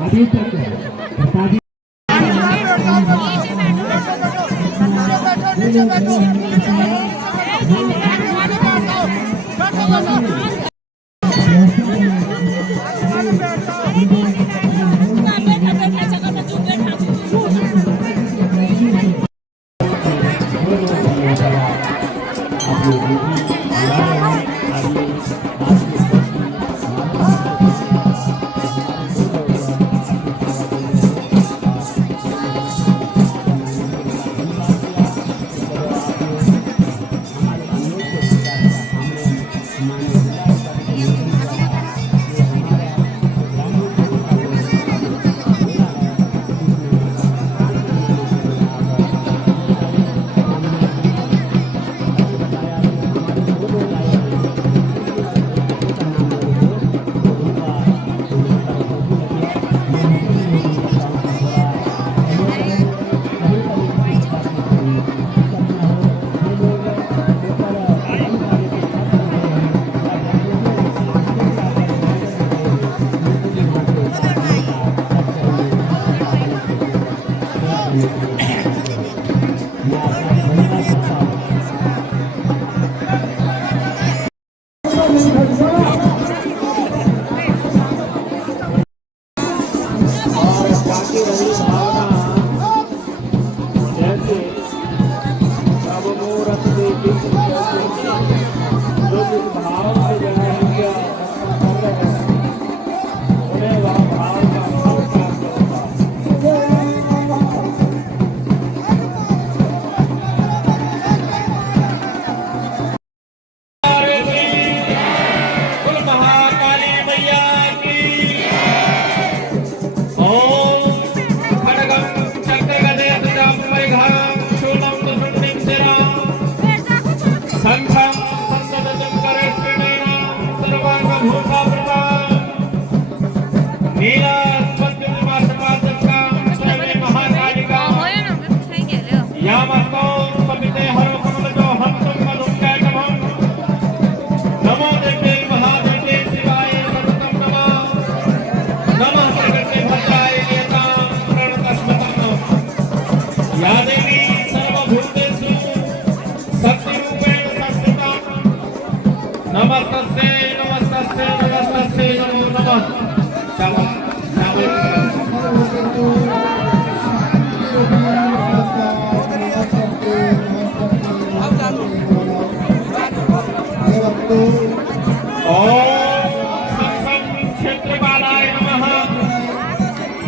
अभी तक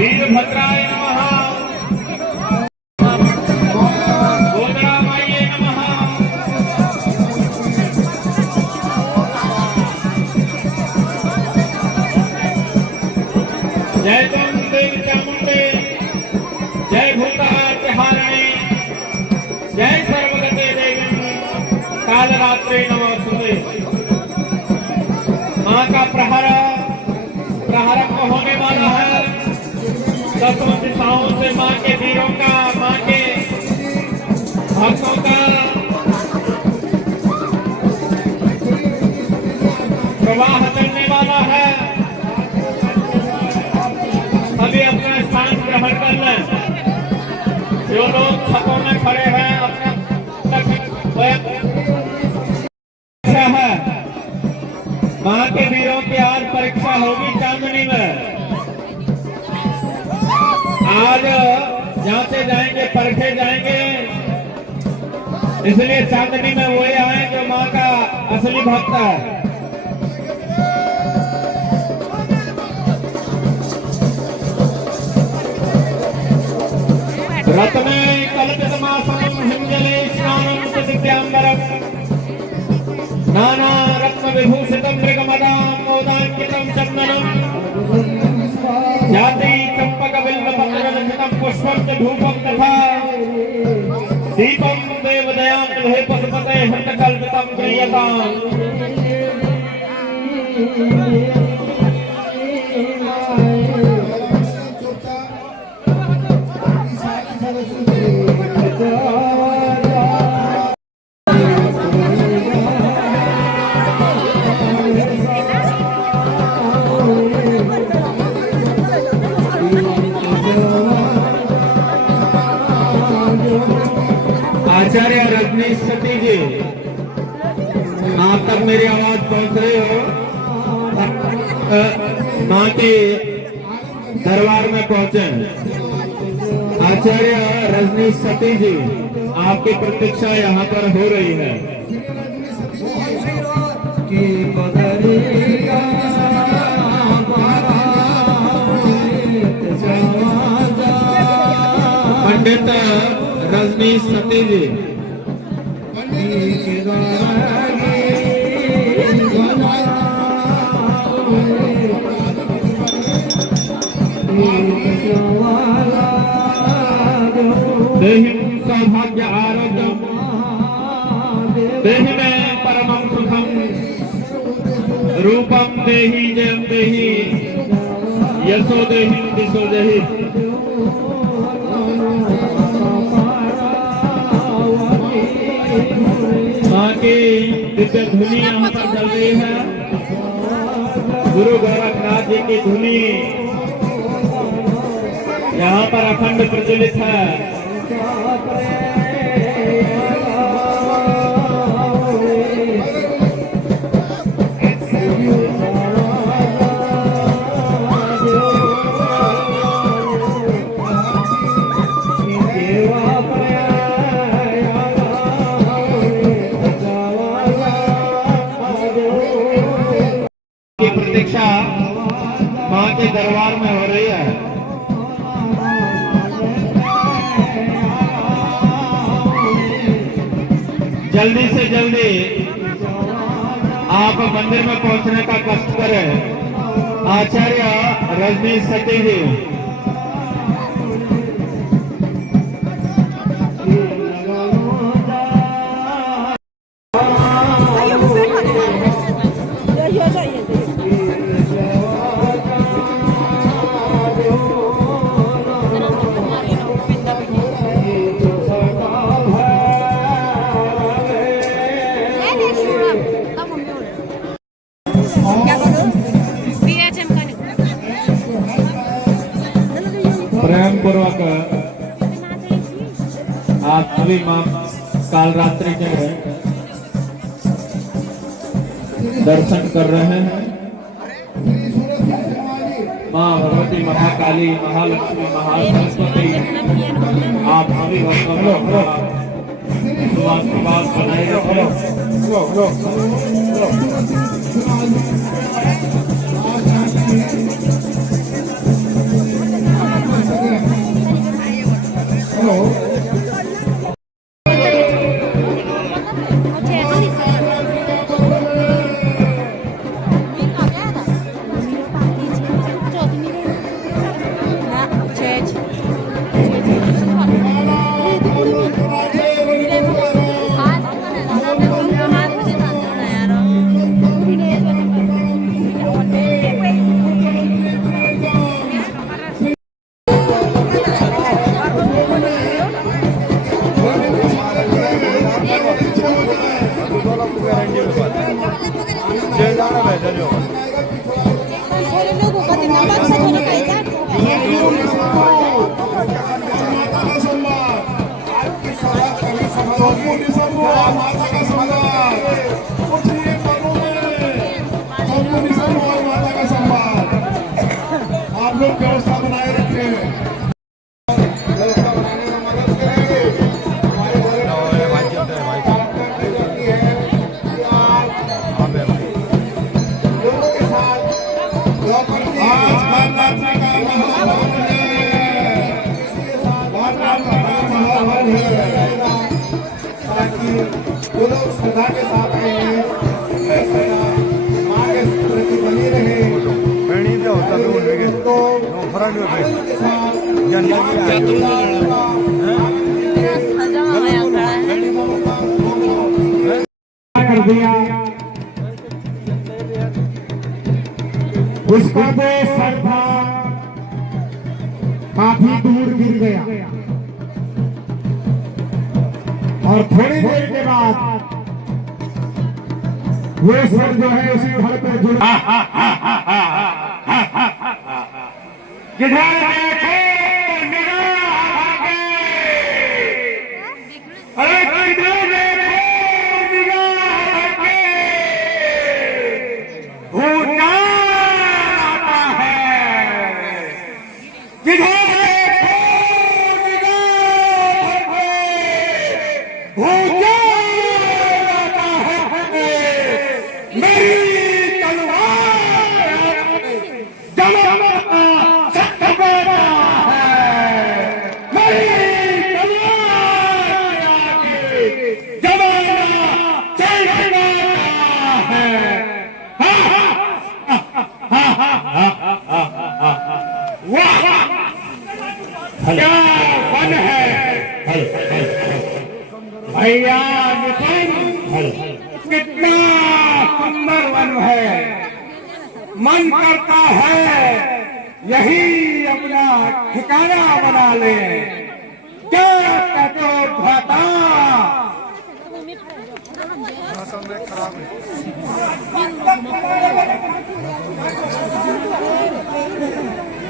वीरभद्राय नमः, गोदरामाये नमः, जय चामुंडे चामुंडे, जय भूतहारिणी, जय सर्वगते देवी कालरात्रे नमोस्तुते। मां का प्रहरक होने वाला है। दसों दिशाओं से मां के वीरों का, मां के भक्तों का प्रवाह चलने वाला है। सभी अपना स्थान ग्रहण कर लें। जो लोग छतों में खड़े हैं अपना है। मां के वीरों की आज परीक्षा होगी चांदनी में। आज जांचे जाएंगे, परखे जाएंगे, इसलिए चांदनी में वही आए जो मां का असली भक्त है। रत्ने कल्पितमासं हिंजले स्नानं च दिव्यांबरं नाना रत्न विभूषितं मैयता आचार्य रजनीश सती जी, आप तक मेरी आवाज पहुंच रही हो? मां के दरबार में पहुंचे आचार्य रजनीश सती जी, आपकी प्रतीक्षा यहाँ पर हो रही है। पंडित रजनीश सती जी, देहि सौभाग्य आरोग्य देहि में परमं सुखम रूपम देहि जयम देहि यशो देहि दिशो देहि। मां की दिव्य धुनी यहाँ पर चल रही है। गुरु गोरखनाथ जी की धुनी यहाँ पर अखंड प्रचलित है। की प्रतीक्षा मां के दरबार में हो रही है। जल्दी से जल्दी आप मंदिर में पहुंचने का कष्ट करें। आचार्य रजनीश सती जी, प्रेम पूर्वक आप सभी मां काल रात्रि के दर्शन कर रहे हैं। मां भगवती, महाकाली, महालक्ष्मी, महासरस्वती आप सभी भक्तों को सुवास बनाए रखें। व्यवस्था बनाए रखें। वो लोग श्रद्धा के साथ आए हैं, माँ के प्रति बनी रहे। दिया, उसका जो सर था काफी दूर गिर गया और थोड़ी देर के बाद वो सर जो है उसी घर पे जुड़ा। किधर देखो निगाह आगे, अरे किधर देखो निगाह आगे, भूटान आता है। किधर देखो निगाह आगे, भूटान आता है। मेरी तलवार जमाना सत्याग्रह है, मेरी तलवार आगे जमाना सत्याग्रह है। वाह क्या वन है भैया, कितना सुंदर वन है। मन करता है यही अपना ठिकाना बना ले। क्या कहते हो भ्राता?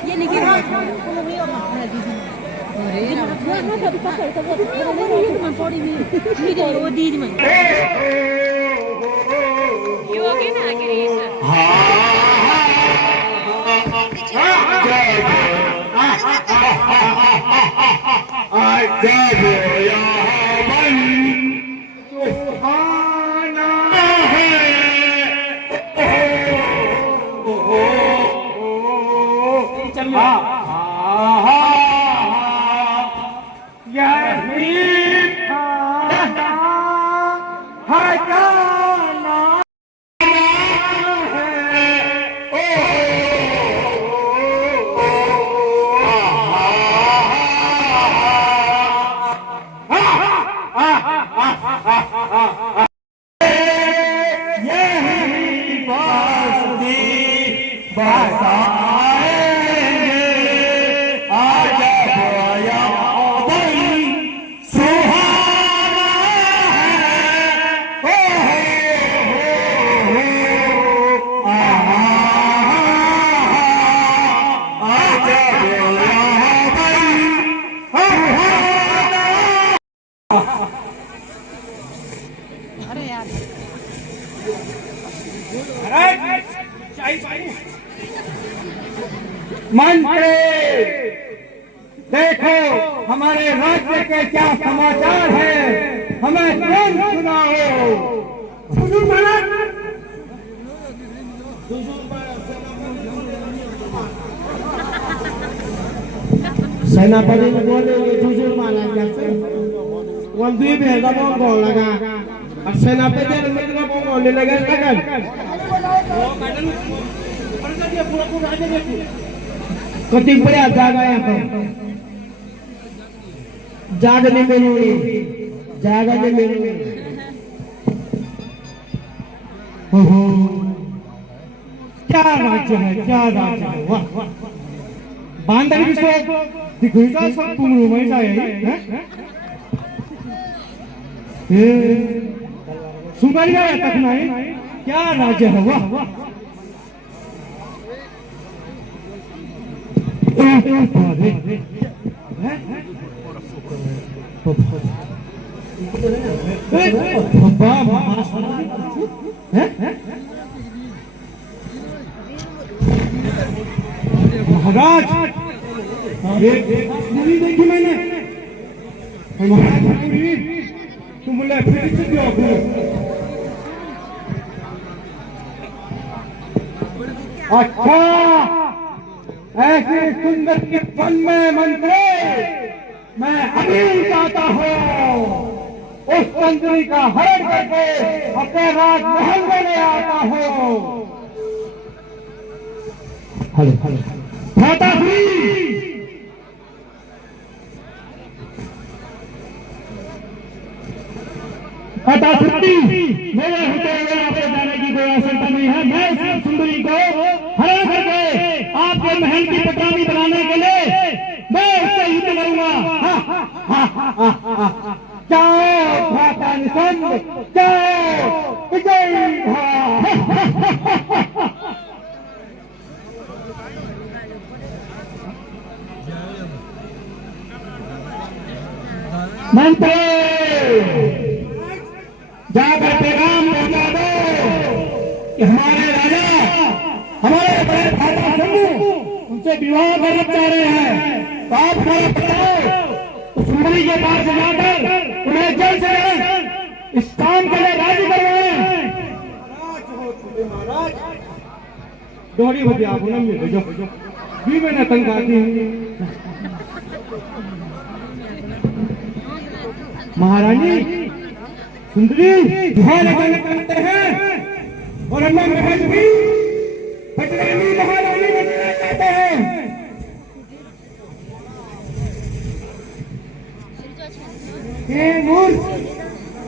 ये निकल मंत्री देखो हमारे राज्य के क्या समाचार है, हमें स्वयं सुनाओ। सेनापति ने बोले हुजूर माला कैसे वंदी भेजा बोल लगा और सेनापति ने मतलब बोलने लगा लगन कति बड़ा जागा यहाँ पर जागने में नहीं जागने में नहीं। ओहो क्या राज्य है, क्या राज्य है, वाह वाह। बांधर भी सब दिखेगा, सब पुंगरू में जाएगा। सुमर गया तक नहीं, क्या राज्य है, वाह वाह। महाराज नहीं देखी मैंने, महाराज तुम बोले फिर से क्यों अच्छा ऐसे सुंदर के वन में मंत्री मैं अभी जाता हूँ, उस सुंदरी का हरण करके अपने राजमहल में ले आता हूँ। हेलो हेलो भ्राताश्री, पता सुनती मेरे होते हुए आपको जाने की कोई आवश्यकता नहीं है। मैं इस सुंदरी को हरण करके आपके महल की पटरानी बनाने के लिए मैं उससे युद्ध करूंगा। जाओ भ्राता निशंद, जाओ विजयी भव। मंत्री जाकर पैगाम पहुंचा दो कि हमारे राजा हमारे बड़े भ्राता शंभू उनसे विवाह करना चाह रहे हैं। तो आप हमारा बताओ, तो सुंदरी के पास जाकर उन्हें जल्द से जल्द इस काम के लिए राजी करवाएं। दोहरी बदी आप जो भी मैंने तंग आती महारानी सुंदरी महारानी करते हैं और अल्लाह महल भी पटरानी महारानी बनना चाहते हैं। हे मूर्ख,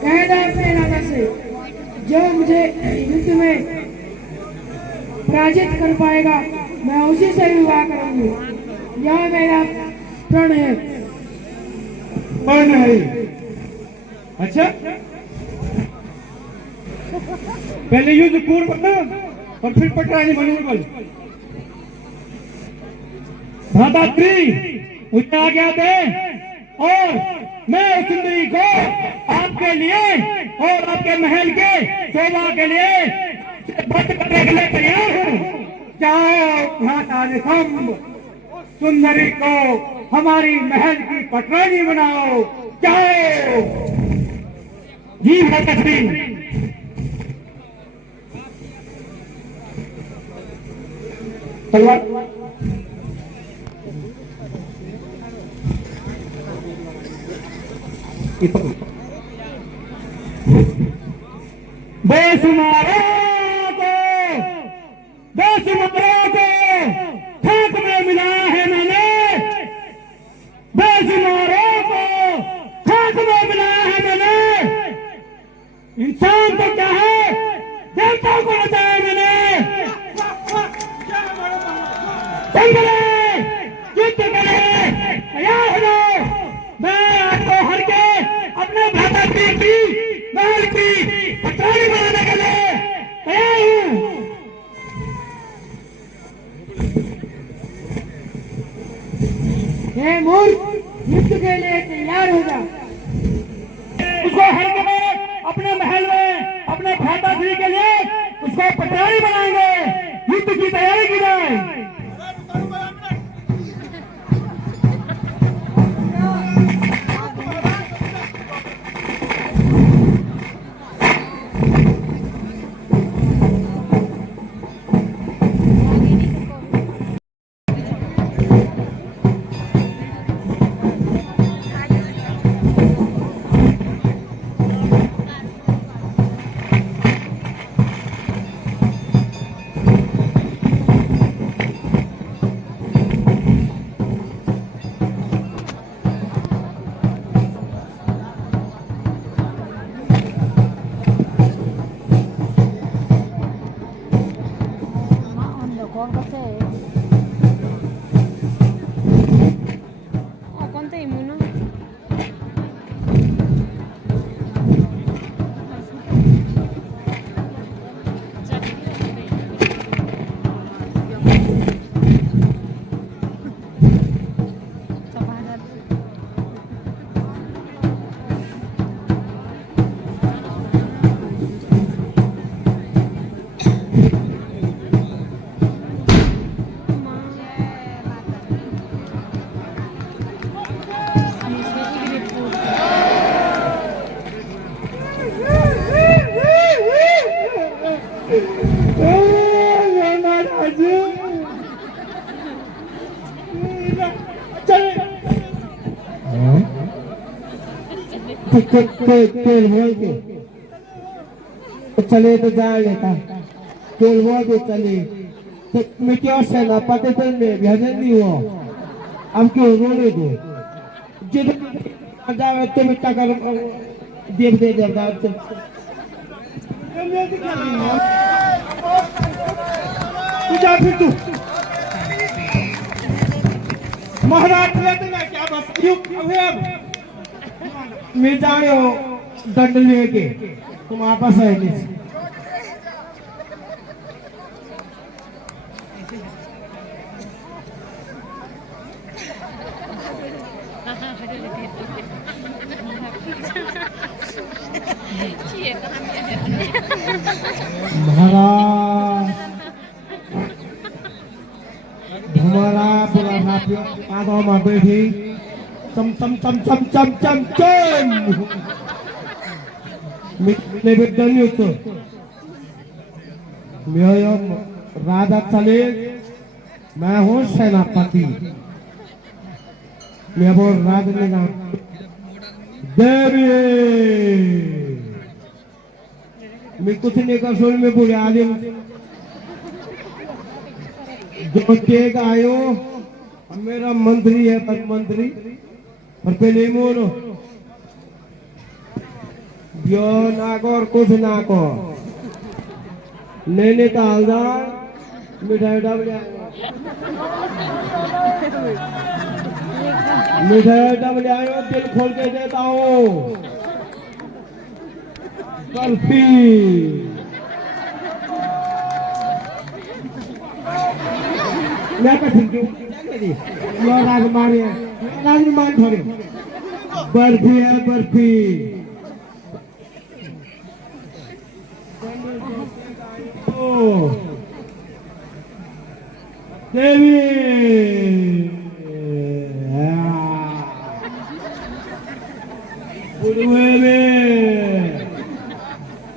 कहना अपने राजा से जो मुझे युद्ध में पराजित कर पाएगा मैं उसी से विवाह करूंगी। यह मेरा प्रण है। प्रण है? अच्छा, पहले युद्ध पूर्व और फिर पटरानी बनूंगा। भ्राताश्री मुझे आज्ञा दे और मैं उस सुंदरी को आपके लिए और आपके महल के शोभा के लिए बंद करने के लिए तैयार हूँ। जाओ भ्राता निशंद, सुंदरी को हमारी महल की पटरानी बनाओ। जाओ। जी भ्राताश्री। तलवार बेशुमारों को खाक में मिलाया है मैंने। बेशुमारों को खाक में मिलाया है मैंने। इंसान तो क्या है, देवताओं को बचाया मैंने। युद्ध करे, तैयार हो जाओ। मैं आपको हर के अपने भ्राताश्री की महल की पटरानी बनाने के लिए तैयार हूँ। हे मूर्ख, युद्ध के लिए तैयार हो जा। उसको हर के में अपने महल में अपने भ्राताश्री के लिए उसको पटरानी बनाएंगे। युद्ध की तैयारी की जाए। तेल बोल के तो चले तो जा लेता तेल बोल के चले तो मैं क्या सेना पते चलने भजन नहीं हुआ अब क्यों रोने दो जिद जावे तो मिट्टा कर देव दे देवदार से तू जा फिर तू महाराज ने तो मैं क्या बस क्यों हुए अब मैं जाने हो दंड लेके तुम आपस आए नहीं महाराज हमारा पूरा साथियों पादों में बैठी चम चम चम चम चम चम चम मिले बेदन युतो मैं राजा चले मैं हूँ सेनापति मैं वो राजा ने कहा देवी मैं कुछ नहीं कर सुन में पूरे आदिम जो टेक आयो मेरा मंत्री है पर मंत्री पर पहले मोनो यो नाको और कुछ नाको लेने तालदार मिठाई डबल आयो दिल खोल के देता हूँ बर्फी मैं तो ठीक हूँ लो राजमानी थोड़ी बर्फी है बर्फी ओ देवी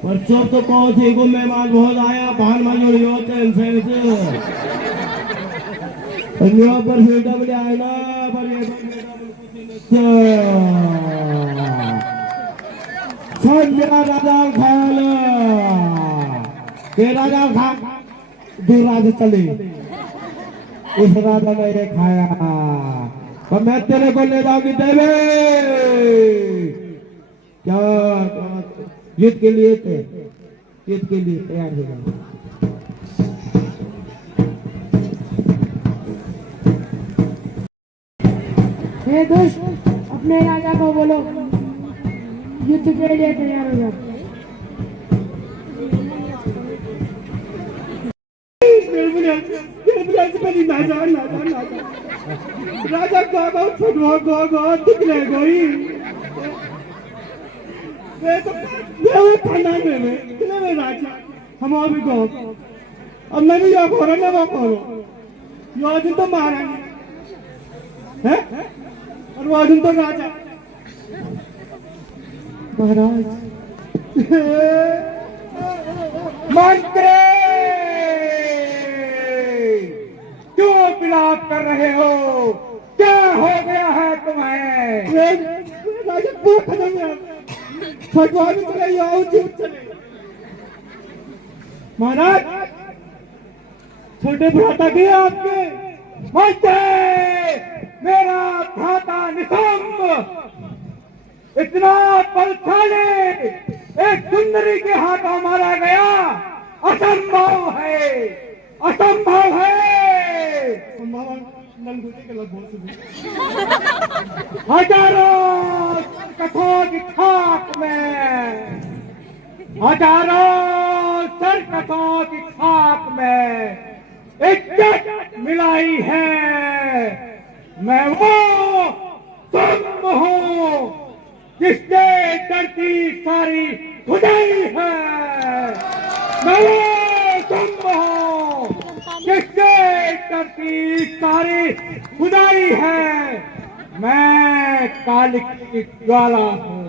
परसों तो कौन थी को मेहमान बहुत आया भान मान लियो चैन से पर फिर डबल आए ना पर ये संजय राजा खाल ये राजा खा दो राजा चले उस राजा ने ये खाया पर मैं तेरे को ले जाऊंगी देवे क्या युद्ध के लिए थे युद्ध के लिए तैयार हो गए हे दोस्त अपने राजा को बोलो युद्ध के लिए तैयार हो जाओ राजा गो दिखले गई में राजा हम अभी गो अब मैं भी यो करो ना वो करो यो दिन तो महारानी है और वो दिन तो राजा महाराज मंत्री क्यों विलाप कर रहे हो क्या हो गया है तुम्हें राजा भूख भगवान चले आओ जीव चले महाराज छोटे भ्राता के आपके मंत्री मेरा भ्राता निशंब इतना बलशाली एक सुंदरी के हाथों मारा गया असंभव है असंभव है हजारों सरकतों की खाक में हजारों सरकतों की खाक में इज्जत मिलाई है मैं वो तुम हूँ जिससे डरती सारी खुदाई है मैं वो तुम हूँ जिससे डरती सारी खुदाई है मैं काल की ज्वाला हूँ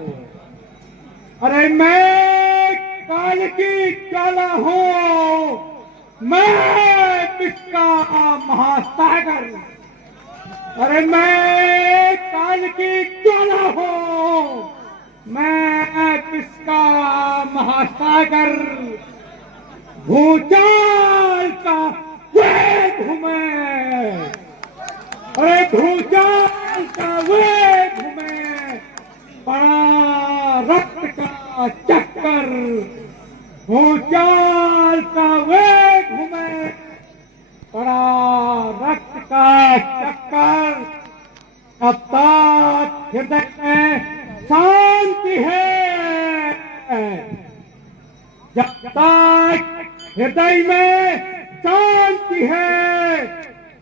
अरे मैं काल की ज्वाला हूँ मैं किसका महासागर अरे मैं काल की ज्वाला हूँ मैं किसका महासागर भूचाल का वेग हूँ मैं अरे भूचाल का वेग हूँ मैं बड़ा रक्त का चक्कर, ऊंचाल का वेग हूं मैं, पड़ा रक्त का चक्कर, अब तक हृदय में शांति है, जब तक हृदय में शांति है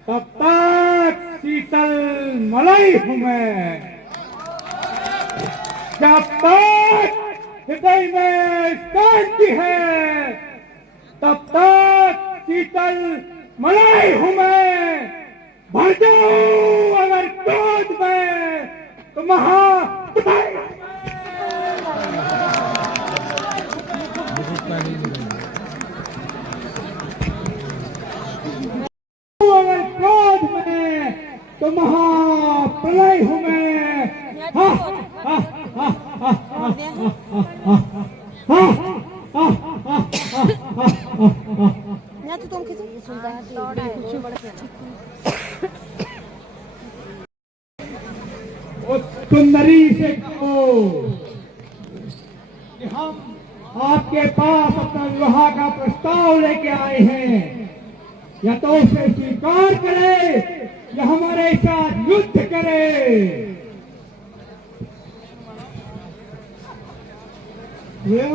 तब तक शीतल मलई हूं मैं, जब तक हृदय में शांति है तब तक शीतल मलई हूं मैं, भर जाऊं अगर क्रोध में तो अगर क्रोध में तो महाप्रलय हूं मैं। हा हा हा हा या तू तुम किसी उस सुंदरी से कहो कि हम आपके पास अपना विवाह का प्रस्ताव लेके आए हैं, या तो उसे स्वीकार करे या हमारे साथ युद्ध करे। हेलो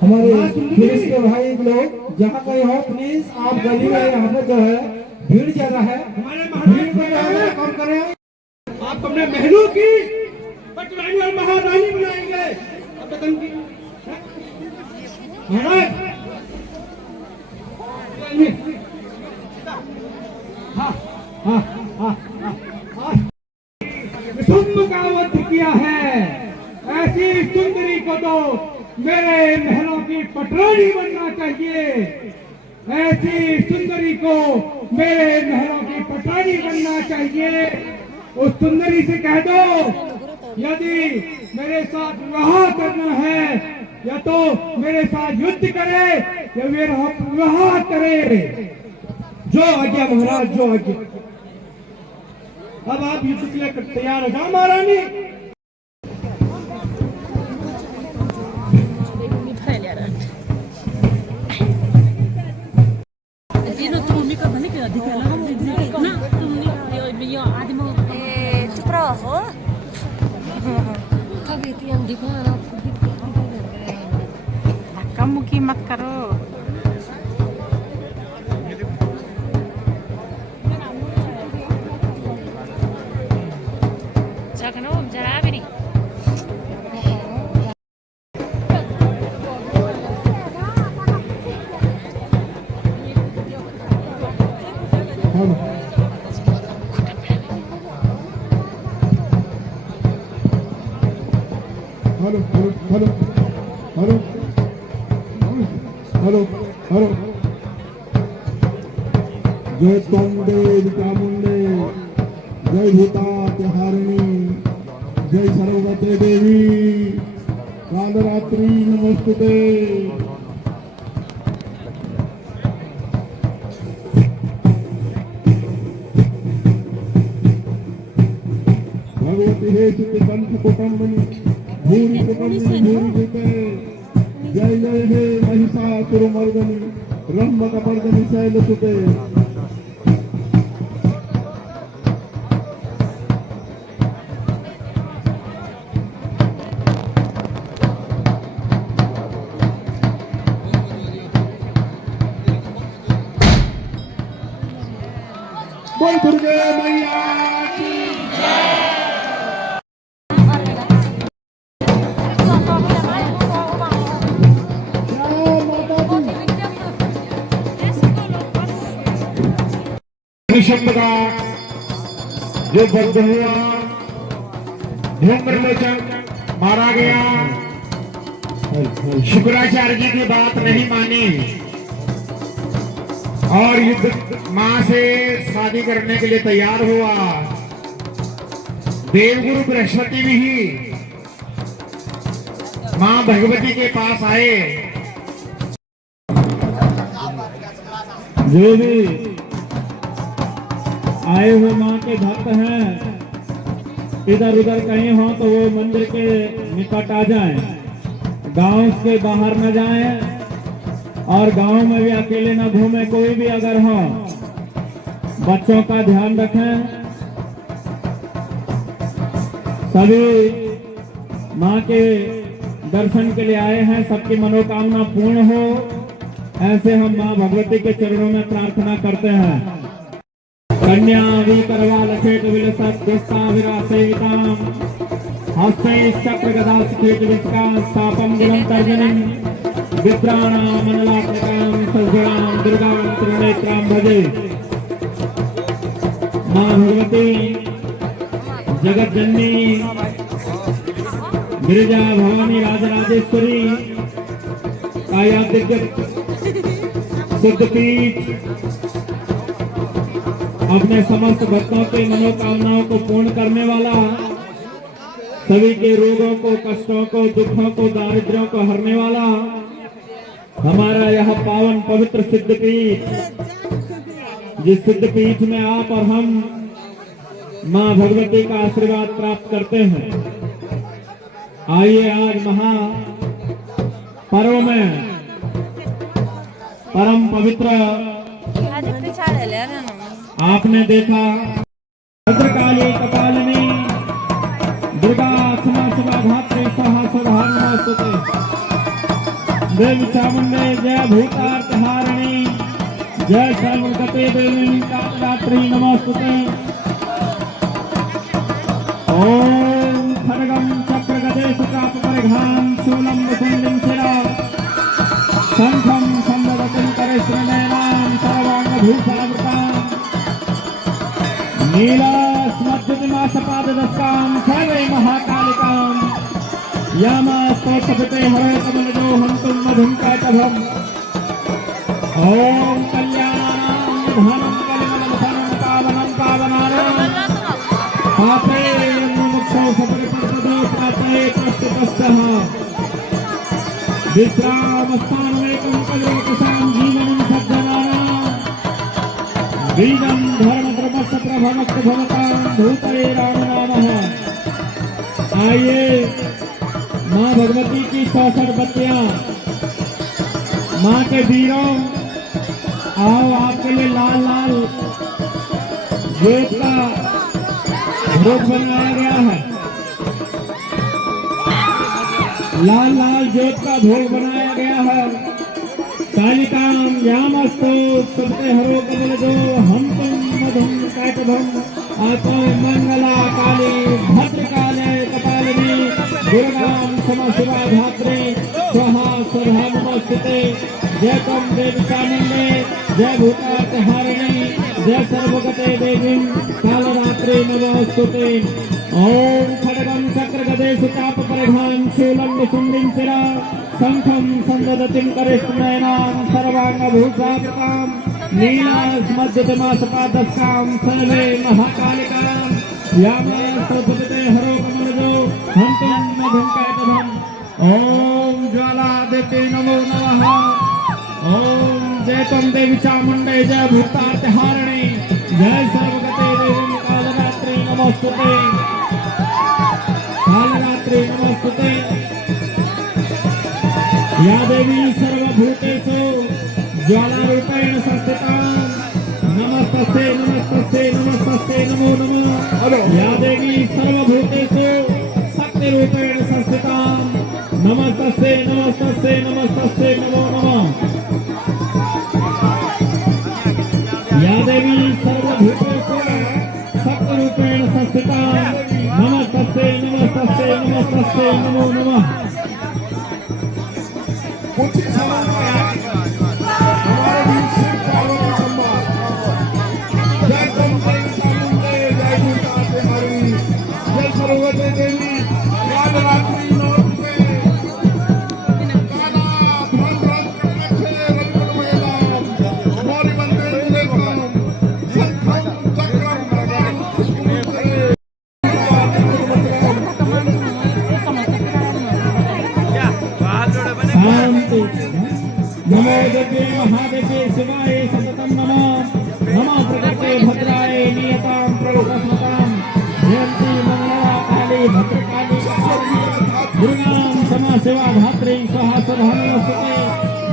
हमारे पुलिस के भाई लोग जहाँ कहीं हो प्लीज आप गली में यहाँ पे जो है भीड़ ज्यादा है, हमारे भीड़ को जो है कम करें। आप अपने महलों की पटरानी और महारानी बनाएंगे अब तक की महाराज। विषम का वध किया है, ऐसी सुंदरी को तो मेरे महलों की पटरानी बनना चाहिए, ऐसी सुंदरी को मेरे महलों की पटरानी बनना चाहिए। उस सुंदरी से कह दो यदि मेरे साथ विवाह करना है या तो मेरे साथ युद्ध करे या मेरा विवाह करे। जो आज्ञा महाराज, जो आज्ञा। अब आप युद्ध के लिए तैयार हो जाओ महारानी। चुप रहो, धक्का मुक्की मत करो। जरा भी नहीं। Hello hello hello hello hello जय तोंडे चामुंडे, जय भूताहारिणी, जय सरस्वती देवी, कालरात्रि नमस्तुते। भगवती हे चित्त संत कुटुंबनी भूरि कुटुंबनी भूरि जिते, जय जय हे महिषासुरमर्दनी रंभकपर्दनी शैलसुते। बोल दुर्गे मैया की निशंब का जो बद्ध हुआ, धूम्रलोचन मारा गया, शुक्राचार्य जी की बात नहीं मानी और युद्ध मां से शादी करने के लिए तैयार हुआ। देवगुरु बृहस्पति भी मां भगवती के पास आए। देवी आए हुए माँ के भक्त हैं इधर उधर कहीं हो तो वो मंदिर के निकट आ जाएं, गांव से बाहर न जाएं और गांव में भी अकेले न घूमे। कोई भी अगर हो बच्चों का ध्यान रखें। सभी माँ के दर्शन के लिए आए हैं, सबकी मनोकामना पूर्ण हो, ऐसे हम माँ भगवती के चरणों में प्रार्थना करते हैं। कन्या विकरवा लखेट विलसत दुष्टा विरासेविताम हस्ते चक्र गदा सुखेट विस्का सापम गिरम तर्जनम विप्राणाम मनलात्मकाम सद्गुणाम दुर्गाम त्रिनेत्राम भजे। माँ भगवती जगत जननी गिरिजा भवानी राजराजेश्वरी काया दिग्गज सिद्धपीठ अपने समस्त भक्तों के मनोकामनाओं को पूर्ण करने वाला, सभी के रोगों को, कष्टों को, दुखों को, दारिद्र्यों को हरने वाला हमारा यह पावन पवित्र सिद्धपीठ, जिस सिद्धपीठ में आप और हम माँ भगवती का आशीर्वाद प्राप्त करते हैं। आइए आज महा पर्व में परम पवित्र आपने देखा भद्रकाली कपालिनी दुर्गा क्षमा शिवा धात्री सहस्रधारणस्तुते देवी चामुंडे जय भूतार्तहारिणी जय सर्वगते देवी कामदात्री नमस्तुते। ओम खड्गम चक्र गदेश चाप परिघाम शूलम वसुंडिम शिरा शंखम संवदतिं करेश्वरनयनां सर्वांग भूषावृतां नीलास्मद्युतिमासपाददस्कां सर्वे महाकालिकां यामास्तोत्रपते हरे कमलजो हन्तुं मधुं कैटभम्। ॐ कल्याणानां निधानं कलिमलमथनं पावनं पावनानां पापे मुमुक्षौ सपरिपदो प्राप्ते प्रस्तुतस्सः विश्रामस्थानमेकं कलियुगसां जीवनं सज्जनानां बीजं धर्मधर्मस्य प्रभवस्तु भवतां भूतये राम नमः। आइए माँ भगवती की 64 बत्तियां माँ के वीरों, आओ आपके लिए लाल लाल ज्योत का भोग बनाया गया है। लाल लाल ज्योत का भोग बनाया गया है। कालिकाम यामस्तो सबते हरो कमलजो हम तुम मधुम कैटभम आपो मंगला काली भद्रकाले कपालिनी दुर्गाम क्षमा शिवा धात्री स्वाहा स्वधा नमस्ते। जय तम देवी चामुंडे जय भूतार्तहारिणी जय सर्वगते देवी कालरात्रि नमोस्तुते। ओम खड्गम चक्र गदेश चाप परिघाम शूलम वसुंडिं शिरा शंखं संवदतिं करेश्वरनयनां सर्वांग भूषावृतां नीलास्मद्युतिमासपादस्कां सर्वे महाकालिकां यामास्तोत्रपते हरो कमलजो हन्तुं मधुं कैटभम्। ओम ज्वाला देवी नमो नमः। ओम जय तम देवी चामुंडे जय भूतार्तहारिणी जय सर्वगते देवी कालरात्रि नमोस्तुते कालरात्रि नमोस्तुते। या देवी सर्वभूतेषु ज्वालारूपेण संस्थिता नमस्तस्यै नमस्तस्यै नमस्तस्यै नमो नमः। या देवी सर्वभूतेषु शक्तिरूपेण संस्थिता नमस्तस्यै नमस्तस्यै नमस्तस्यै नमो नमः। या देवी सर्वभूतेषु शक्तिरूपेण संस्थिता नमस्तस्यै नमस्तस्यै नमस्तस्यै नमो नमः। कुछ सवाल हमारे बीच से पार्वती सम्मान जय तम देवी चामुंडे जय भूतार्तहारिणी जय सर्वगते देवी कालरात्रि नमस्ते। काला धन धन कक्षे रविकुलमेलां मौलिवन्दे निलेकां शंखं चक्रं गदां पुष्पमुद्रे शांति। नमो देवी महादेवी शिवाय सततं नमः। नमः प्रकृते भद्राय नियत दुर्गां समा सेवा धात्री स्वाहा स्वधानमस्तुते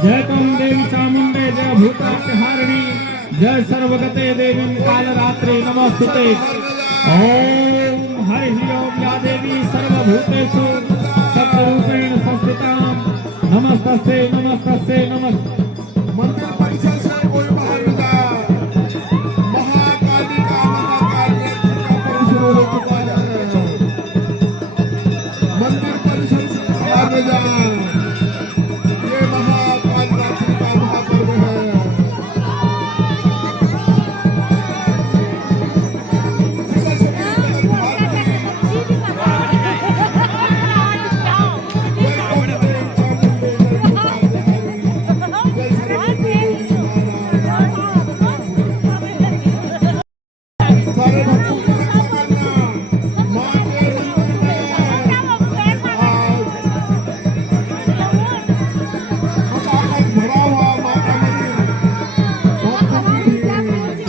जय त्वं देवी चामुंडे जय भूतार्तिहारिणी जय सर्वगते देवी कालरात्रि नमस्तुते ओम हरि ओम या देवी सर्वभूतेषु सत्रूपेण संस्थितां नमस्तस्यै नमस्तस्यै नमस्ते। मंदिर परिसर से कोई बाहर न जाए। महाकाली का महाकाल का शुरू हो चुका है। मंदिर परिसर से बाहर न जाए। ये महाकाल रात्रि का महापर्व है। सारे भक्तों की रक्षा करना। माँ के मंदिर में आज भरा हुआ माँ का मंदिर भक्तों की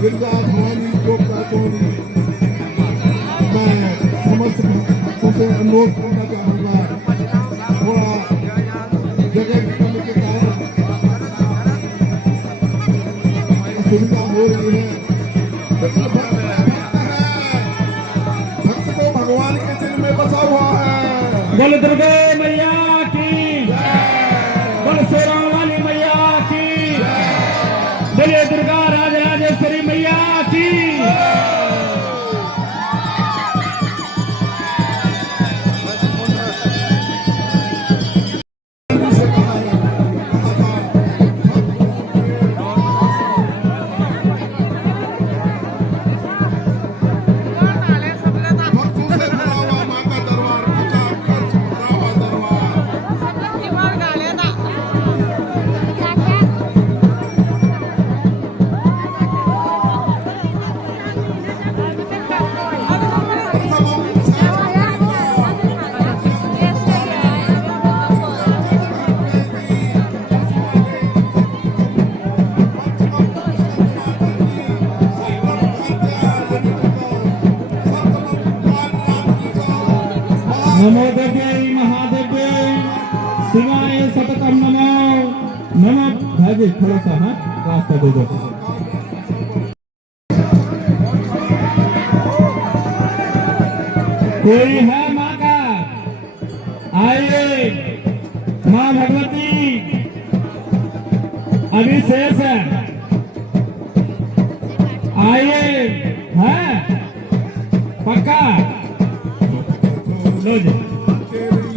गिरजा भवानी गोप्ता चोरी मैं समस्त भक्तों से अनुरोध करना चाहूँगा थोड़ा जगह की कमी के कारण असुविधा हो रही है। लेकिन भक्त को भगवान के दिल में बसा हुआ है। बोल दुर्गे मैया की बोल शेरों वाली मैया की बोले दुर्गा राजराजेश्वरी मैया की। भक्तों से भरा हुआ माँ का दरबार, खचाखच भरा हुआ दरबार। नमो देव्यै महादेव्यै शिवाय सततम नमो नमो। भाजी थोड़ा सा हाथ रास्ता दे दो। कोई है माँ का आइए माँ भगवती अभी शेष है आइए है पक्का लो जी।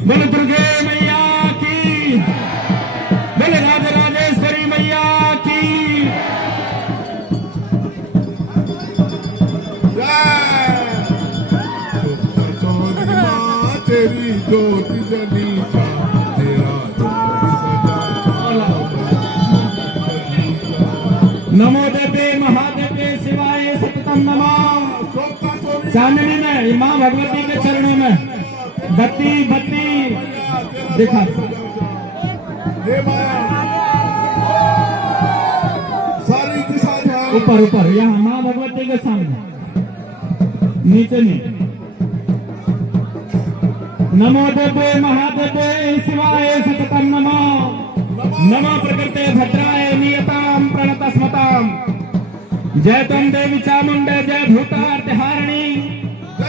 बोले दुर्गे मैया की बोले राजराजेश्वरी मैया की। तेरी ज्योति जली तेरा नमो देवे महादेवे शिवाय सततम नमः। चांदनी में माँ भगवती के चरणों में बत्ती बत्ती दिखा सारी दिशा ध्यान ऊपर ऊपर यहाँ माँ भगवती के सामने नीचे नहीं। नमो देवे महादेवे शिवाय सततम नमः। नमो प्रकृते भद्राय नियतां प्रणतस्मताम् जय त्वं देवी चामुंडे जय भूतार्तिहारिणी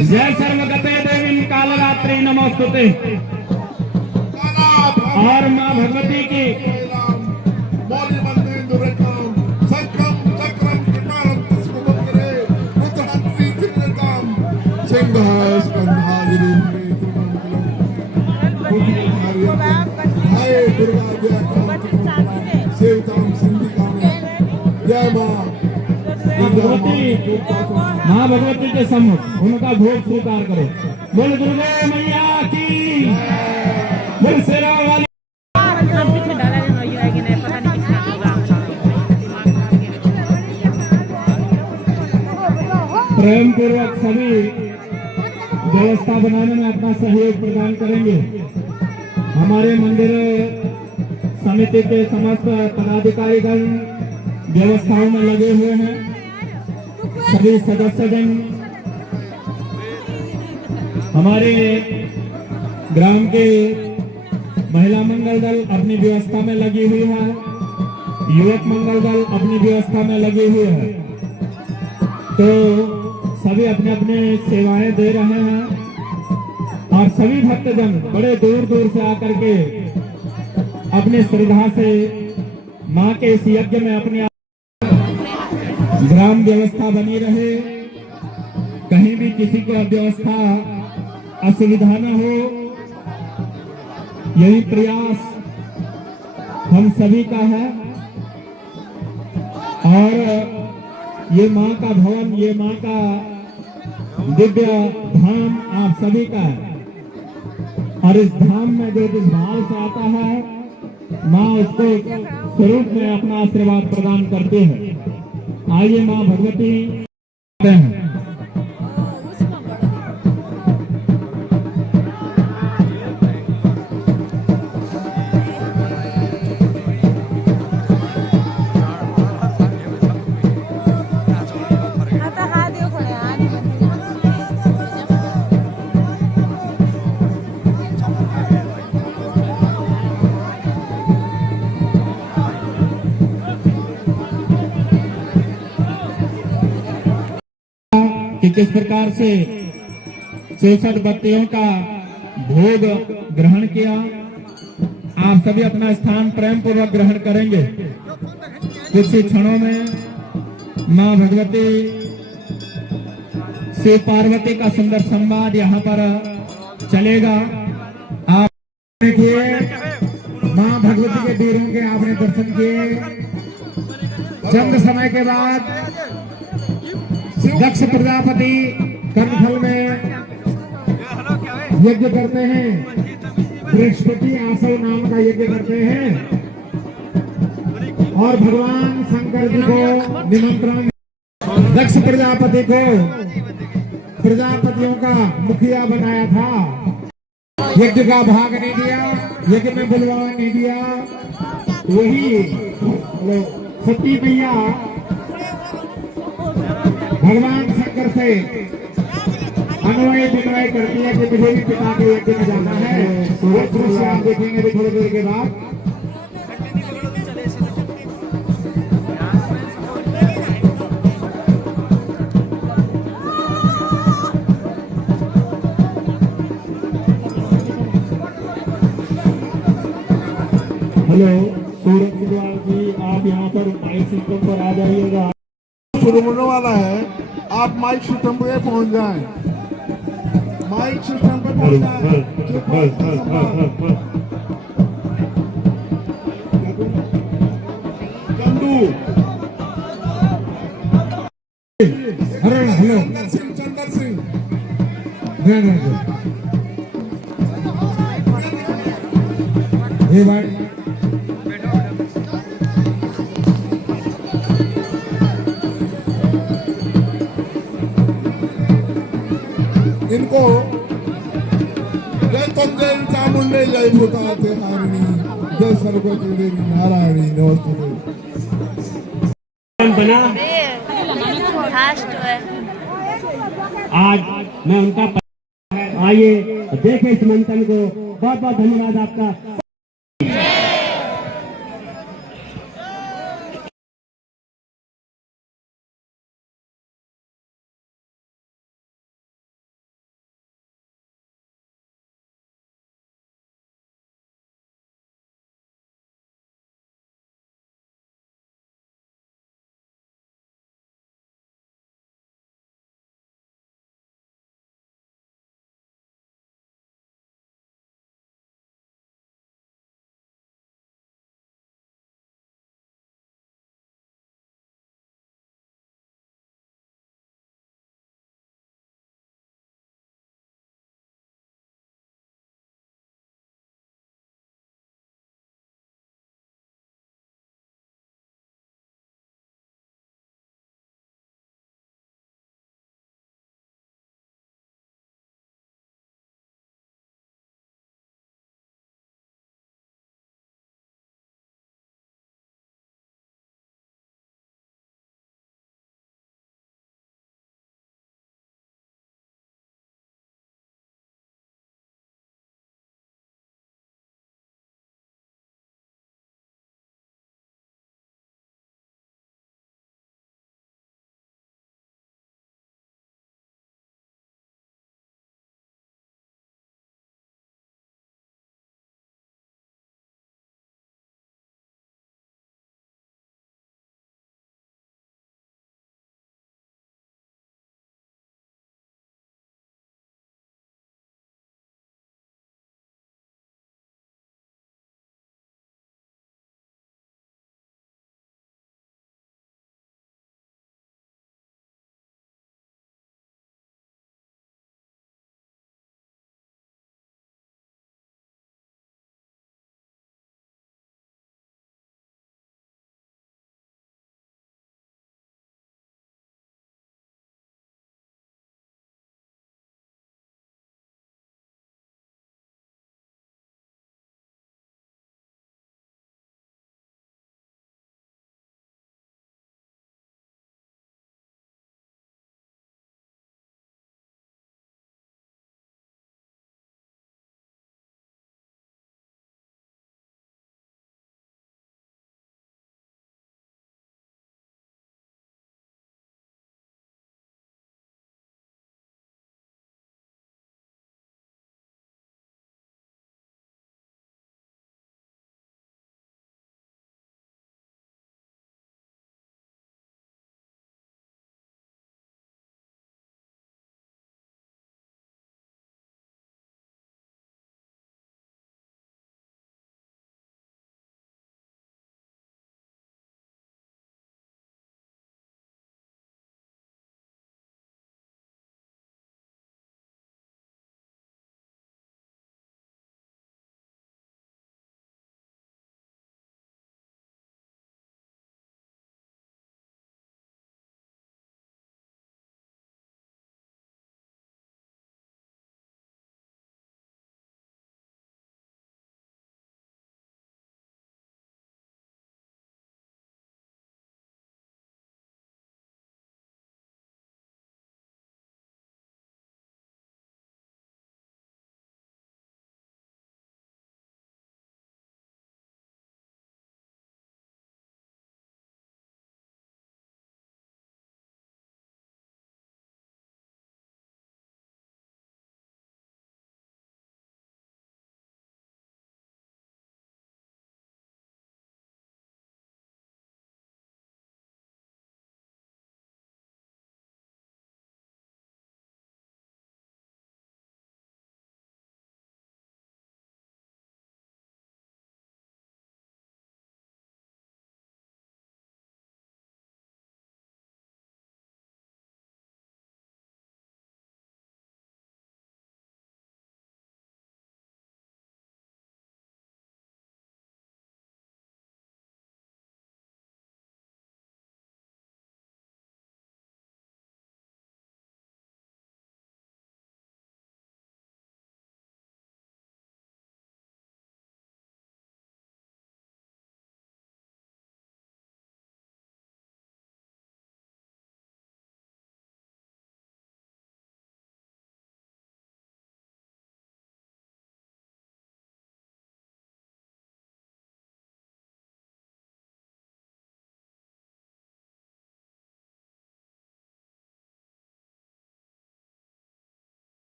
जय सर्वगते देवी कालरात्रि नमोस्तुते। और माँ भगवती की माँ भगवती के सम्मुख उनका भोग स्वीकार करो। बोल दुर्गे मैया की बोल शेरा वाली। प्रेम पूर्वक सभी व्यवस्था बनाने में अपना सहयोग प्रदान करेंगे। हमारे मंदिर समिति के समस्त पदाधिकारीगण व्यवस्थाओं में लगे हुए हैं। सभी सदस्यजन, हमारे ग्राम के महिला मंगल दल अपनी व्यवस्था में लगी हुई है, युवक मंगल दल अपनी व्यवस्था में लगी हुई है। तो सभी अपने अपने सेवाएं दे रहे हैं और सभी भक्तजन बड़े दूर दूर से आकर के अपने श्रद्धा से मां के इस यज्ञ में अपनी ग्राम व्यवस्था बनी रहे, कहीं भी किसी को व्यवस्था असुविधा न हो, यही प्रयास हम सभी का है। और ये मां का भवन, ये मां का दिव्य धाम आप सभी का है और इस धाम में जो जिस भाव से आता है मां उसको स्वरूप में अपना आशीर्वाद प्रदान करती है। आइए मां भगवती हैं। कि किस प्रकार से 64 बत्तियों का भोग ग्रहण किया। आप सभी अपना स्थान प्रेम पूर्वक ग्रहण करेंगे। कुछ ही क्षणों में मां भगवती शिव पार्वती का सुंदर संवाद यहाँ पर चलेगा। आप देखिए मां भगवती के वीरों के आपने दर्शन किए। चंद समय के बाद दक्ष प्रजापति कर्मफल में यज्ञ करते हैं, बृहस्पति आसव नाम का यज्ञ करते हैं और भगवान शंकर जी को निमंत्रण, दक्ष प्रजापति को प्रजापतियों का मुखिया बनाया था, यज्ञ का भाग नहीं दिया, यज्ञ में बुलवा नहीं दिया। वही सती मैया भगवान शंकर से अन्वय विनय करती है कि मुझे भी पिता के यज्ञ में जाना है। वो दृश्य आप देखेंगे अभी थोड़ी देर के बाद। हेलो सूरज कुमार जी, आप यहाँ पर माइक सिस्टम पर आ जाइएगा। शुरू होने वाला है, आप माइक सिस्टम पे पहुंच जाएं। माइक सिस्टम पे पहुंच जाएं। चंदू, हेलो चंदर सिंह, ये भाई इनको जय तंजय चामुंडे जय भूताते हारिणी जय सरस्वती देवी नारायणी नमस्ते। बना फास्ट है। आज मैं उनका आइए देखें इस मंथन को। बहुत बहुत धन्यवाद आपका।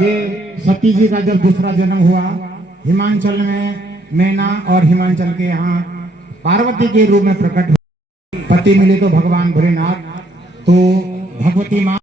ये सती जी का जब दूसरा जन्म हुआ, हिमाचल में मैना और हिमाचल के यहाँ पार्वती के रूप में प्रकट हुई। पति मिले तो भगवान भोलेनाथ, तो भगवती माँ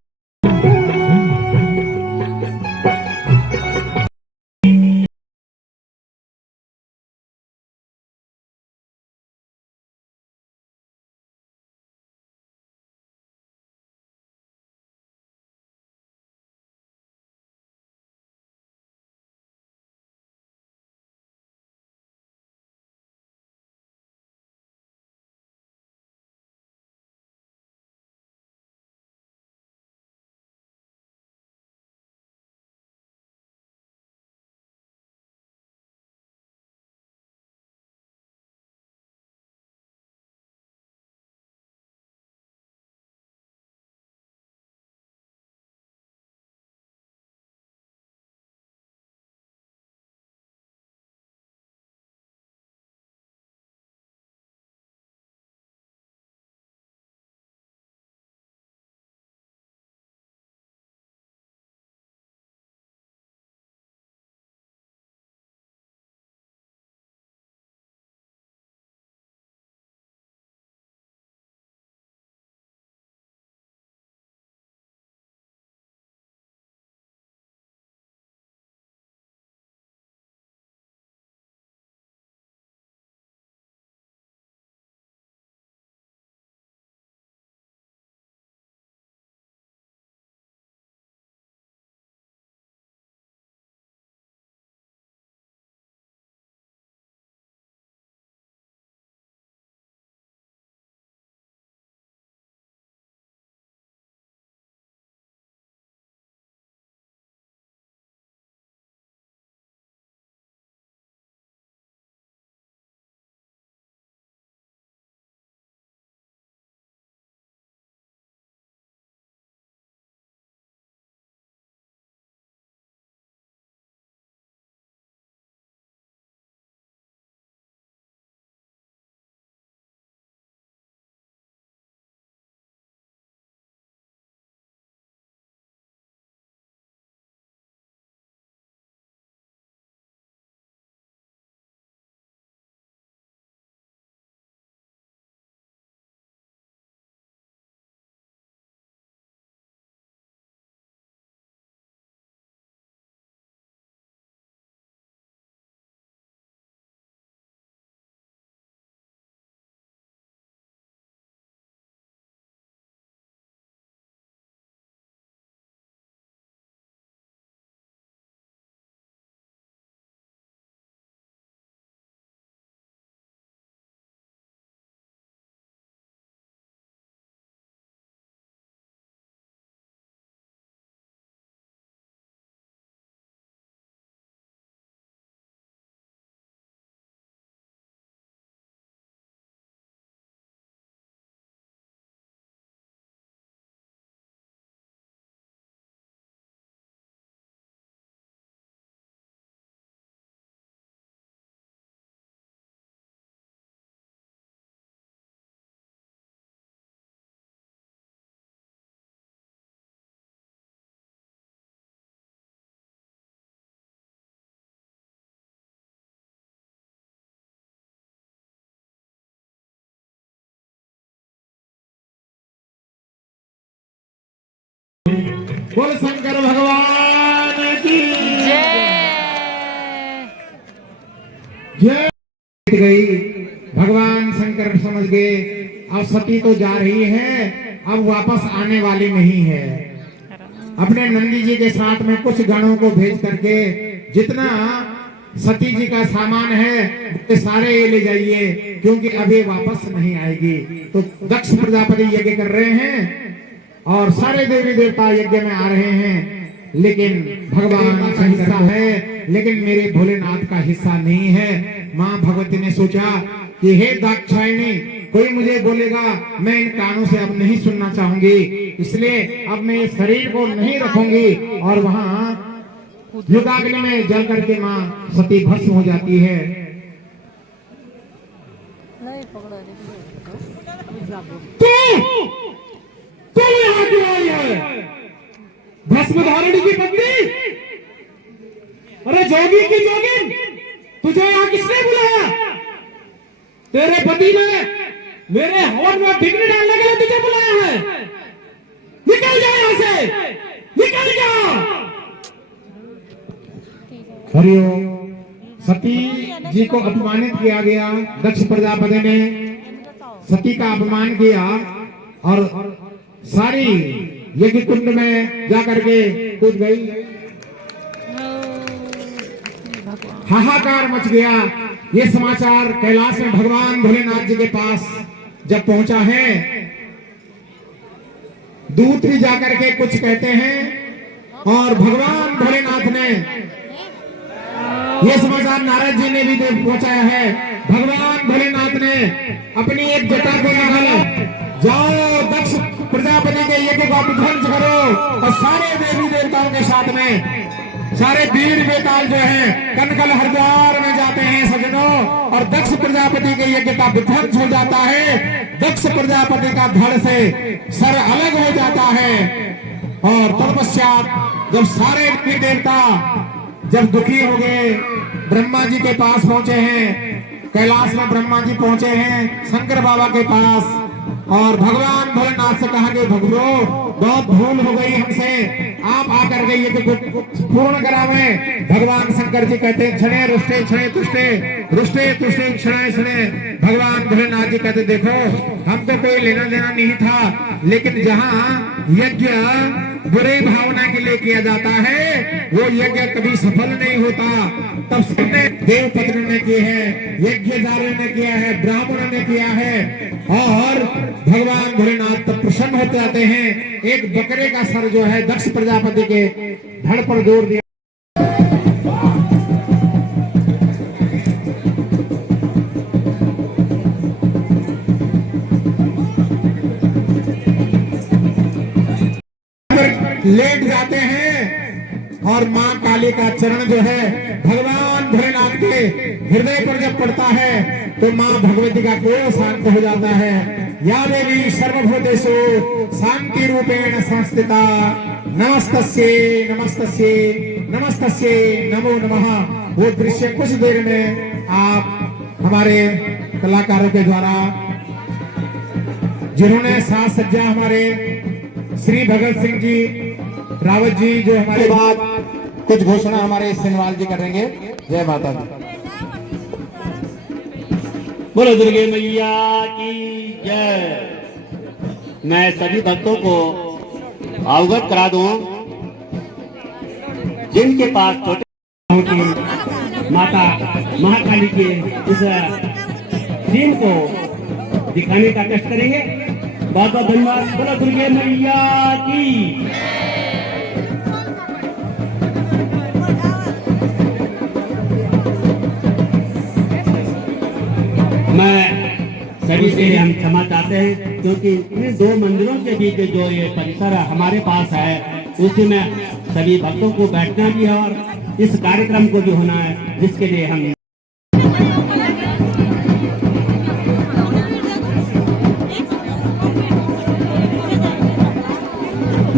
बोल शंकर भगवान की जय। गई भगवान शंकर समझ गए अब सती तो जा रही है, अब वापस आने वाली नहीं है। अपने नंदी जी के साथ में कुछ गणों को भेज करके जितना सती जी का सामान है वो सारे ये ले जाइए, क्योंकि अब ये वापस नहीं आएगी। तो दक्ष प्रजापति यज्ञ कर रहे हैं और सारे देवी देवता यज्ञ में आ रहे हैं, लेकिन भगवान का हिस्सा है, लेकिन मेरे भोलेनाथ का हिस्सा नहीं है। माँ भगवती ने सोचा कि हे दाक्षायणी, कोई मुझे बोलेगा मैं इन कानों से अब नहीं सुनना चाहूंगी, इसलिए अब मैं इस शरीर को नहीं रखूंगी। और वहां युगाग्नि में जल करके माँ सती भस्म हो जाती है। तो यहाँ क्यों आई है भस्म धारिणी की पत्नी? अरे जोगी की जोगिन, तुझे यहाँ किसने बुलाया? तेरे पति ने मेरे हवन में बिगड़ी डालने के लिए तुझे बुलाया है। निकल जा यहाँ से, निकल जा। हरिओम। सती जी को अपमानित किया गया। दक्ष प्रजापति ने सती का अपमान किया और सारी यज्ञ कुंड में जाकर के कूद गई। हाहाकार मच गया। ये समाचार कैलाश में भगवान भोलेनाथ जी के पास जब पहुंचा है, दूत भी जाकर के कुछ कहते हैं और भगवान भोलेनाथ ने ये समाचार नारद जी ने भी पहुंचाया है। भगवान भोलेनाथ ने अपनी एक जटा को निकाला, जाओ दक्ष प्रजापति के यज्ञ का विध्वंस करो और सारे देवी देवताओं के साथ में सारे वीर बेताल जो हैं कनकल हरिद्वार में जाते हैं सजनों, और दक्ष प्रजापति के यज्ञ का विध्वंस हो जाता है। दक्ष प्रजापति का धड़ से सर अलग हो जाता है और तत्पश्चात जब सारे वीर देवता जब दुखी हो गए, ब्रह्मा जी के पास पहुंचे हैं। कैलाश में ब्रह्मा जी पहुंचे हैं शंकर बाबा के पास और भगवान भोलेनाथ से कहा कि भगवो बहुत भूल हो गई हमसे, आप आकर के ये पूर्ण करावे। भगवान शंकर जी कहते हैं क्षणे रुष्टे क्षणे तुष्टे रुष्टे तुष्टे क्षणे क्षणे। भगवान भोलेनाथ जी कहते देखो हमको कोई लेना देना नहीं था, लेकिन जहाँ यज्ञ बुरी भावना के लिए किया जाता है वो यज्ञ कभी सफल नहीं होता। तब सबने देव पत्र ने किए हैं, यज्ञदारों ने किया है, ब्राह्मणों ने किया है और भगवान भोलेनाथ तब प्रसन्न होते जाते हैं। एक बकरे का सर जो है दक्ष प्रजापति के धड़ पर जोड़ दिया। लेट जाते हैं और मां काली का चरण जो है भगवान भोलेनाथ के हृदय पर जब पड़ता है तो मां भगवती का कोई शांत हो जाता है। या देवी सर्वभूतेषु शांति रूपेण संस्थिता नमस्तस्यै नमस्तस्यै नमस्तस्यै नमो नमः। वो दृश्य कुछ देर में आप हमारे कलाकारों के द्वारा जिन्होंने साज सज्जा हमारे श्री भगत सिंह जी रावत जी जो हमारे बाद कुछ घोषणा हमारे सिनवाल जी करेंगे। जय माता दी। बोलो दुर्गे मैया की जय। मैं सभी भक्तों को अवगत करा दूं जिनके पास छोटे की माता महाकाली के इस सीन को दिखाने का कष्ट करेंगे। बहुत बहुत धन्यवाद। बोलो दुर्गे मैया की। मैं सभी से हम क्षमा चाहते हैं क्योंकि इन दो मंदिरों के बीच जो ये परिसर हमारे पास है उसी में सभी भक्तों को बैठना भी है और इस कार्यक्रम को भी होना है, जिसके लिए हम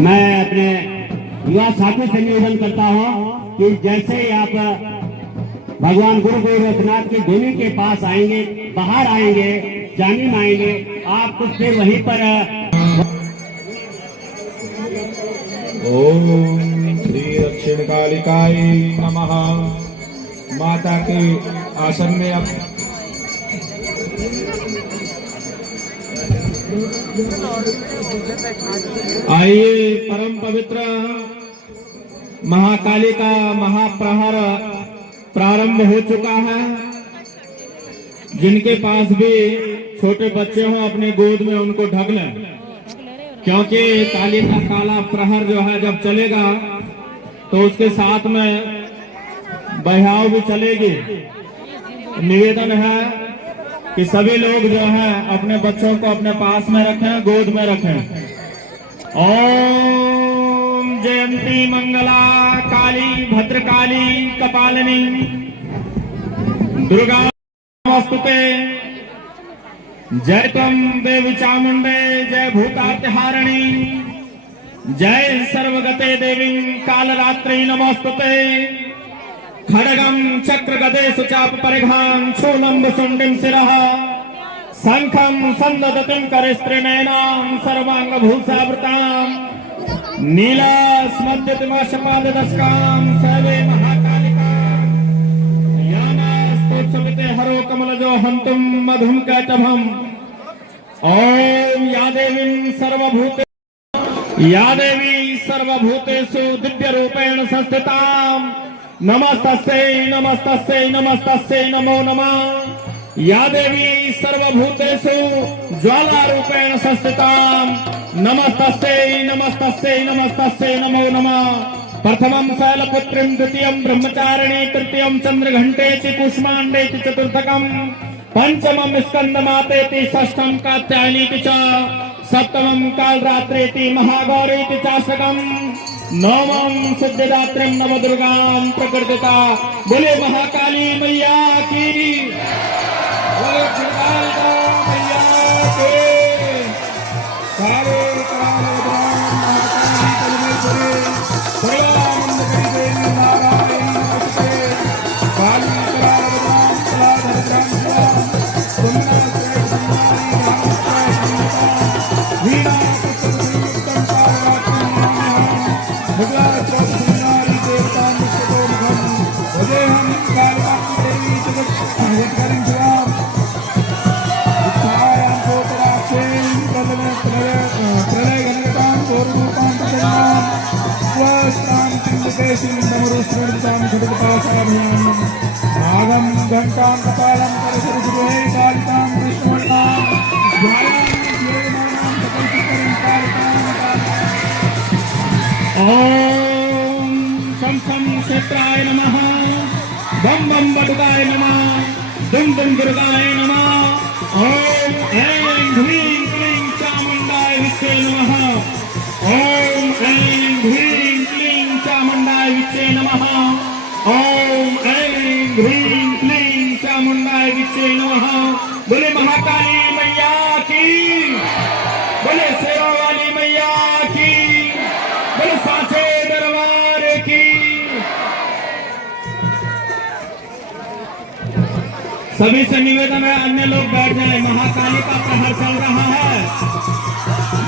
मैं अपने युवा साथियों से निवेदन करता हूँ कि जैसे ही आप भगवान गुरु गोरखनाथ के धुनी के पास आएंगे, बाहर आएंगे, जानी माएंगे, आप कुछ देर वहीं पर ओम श्री दक्षिण कालिकाय नमः। माता के आसन में अब आइए। परम पवित्र महाकाली का महाप्रहार प्रारंभ हो चुका है। जिनके पास भी छोटे बच्चे हों अपने गोद में उनको ढक लें, क्योंकि काली का काला प्रहर जो है जब चलेगा तो उसके साथ में बहियाव भी चलेगी। निवेदन है कि सभी लोग जो है अपने बच्चों को अपने पास में रखें, गोद में रखें। ओम जयंती मंगला काली भद्रकाली कपालिनी दुर्गा नमस्तुते। जय त्वं देवी चामुंडे जय भूतातिहारिणी जय सर्वगते देवी कालरात्रि नमस्तुते। खड़गम चक्र गदे सुचाप परिघान शूलम सुंडिम शिरः शंखम संददतिम करस्त्रिनयनां सर्वांग भूषावृतां नीलास्मद्यतिमाशपाददस्कां सर्वे महाकालिकां यामास्तोत्सविते हरो कमलजो हन्तुं मधुं कैटभम् ओम या देवी सर्वभूतेषु दिव्य रूपेण संस्थितां नमस्तस्यै नमस्तस्यै नमस्तस्यै नमो नमः या देवी सर्वभूतेषु ज्वाला रूपेण संस्थितां नमस्तस्यै नमस्तस्यै नमस्तस्यै नमो नमः प्रथमं शैलपुत्रीं द्वितीयं ब्रह्मचारिणी तृतीयं चंद्रघंटेति कूष्मांडेति चतुर्थकं पंचमं स्कंदमातेति षष्ठं कात्यायनीति च सप्तमं कालरात्रेति महागौरीति चाष्टकं नवमं सिद्धिदात्रीं नवदुर्गां प्रकृतिता बोले महाकाली मैया की बोले दुर्गा मैया की सारे कालरात्रि महाकाली परमेश्वरी सर्वानंदकरी देवी नारायणी नमस्ते काली करावतां कलाधरद्रां वीणा पुत्रसंयुक्तं कालरात्रिं सुंदरी देवता मुख्यतोमुखं वदेहं कालरात्रि जगत्करिं शिवां उत्थायां कोटराक्षें प्रलयघनगतां चोररूपां प्रसन्नां स्वस्तां चिन्तकेशीं नमरुस्मृतां खड्गपाशाभियां नागं घण्टां कपालं करसरसुरे कालिकां कृष्णवर्णां ध्यायामि देवमानां सकलचित्तकरीं कालिकां ओम शं शं क्षेत्राय नमः बम बम बटुकाय नमः दुम दुम दुर्गाय नमः ओम ऐं ह्रीं क्लीं चामुण्डाय विष्णे नमः ओम ऐं ह्रीं क्लीं चामुण्डाय विष्णे नमः ओम ऐं ह्रीं क्लीं चामुण्डाय विष्णे नमः बोले महाकाली मैया की बोले सेवा वाली मैया की बोले साचे दरबार की सभी से निवेदन है अन्य लोग बैठ जाएं। महाकाली का प्रहर चल रहा है,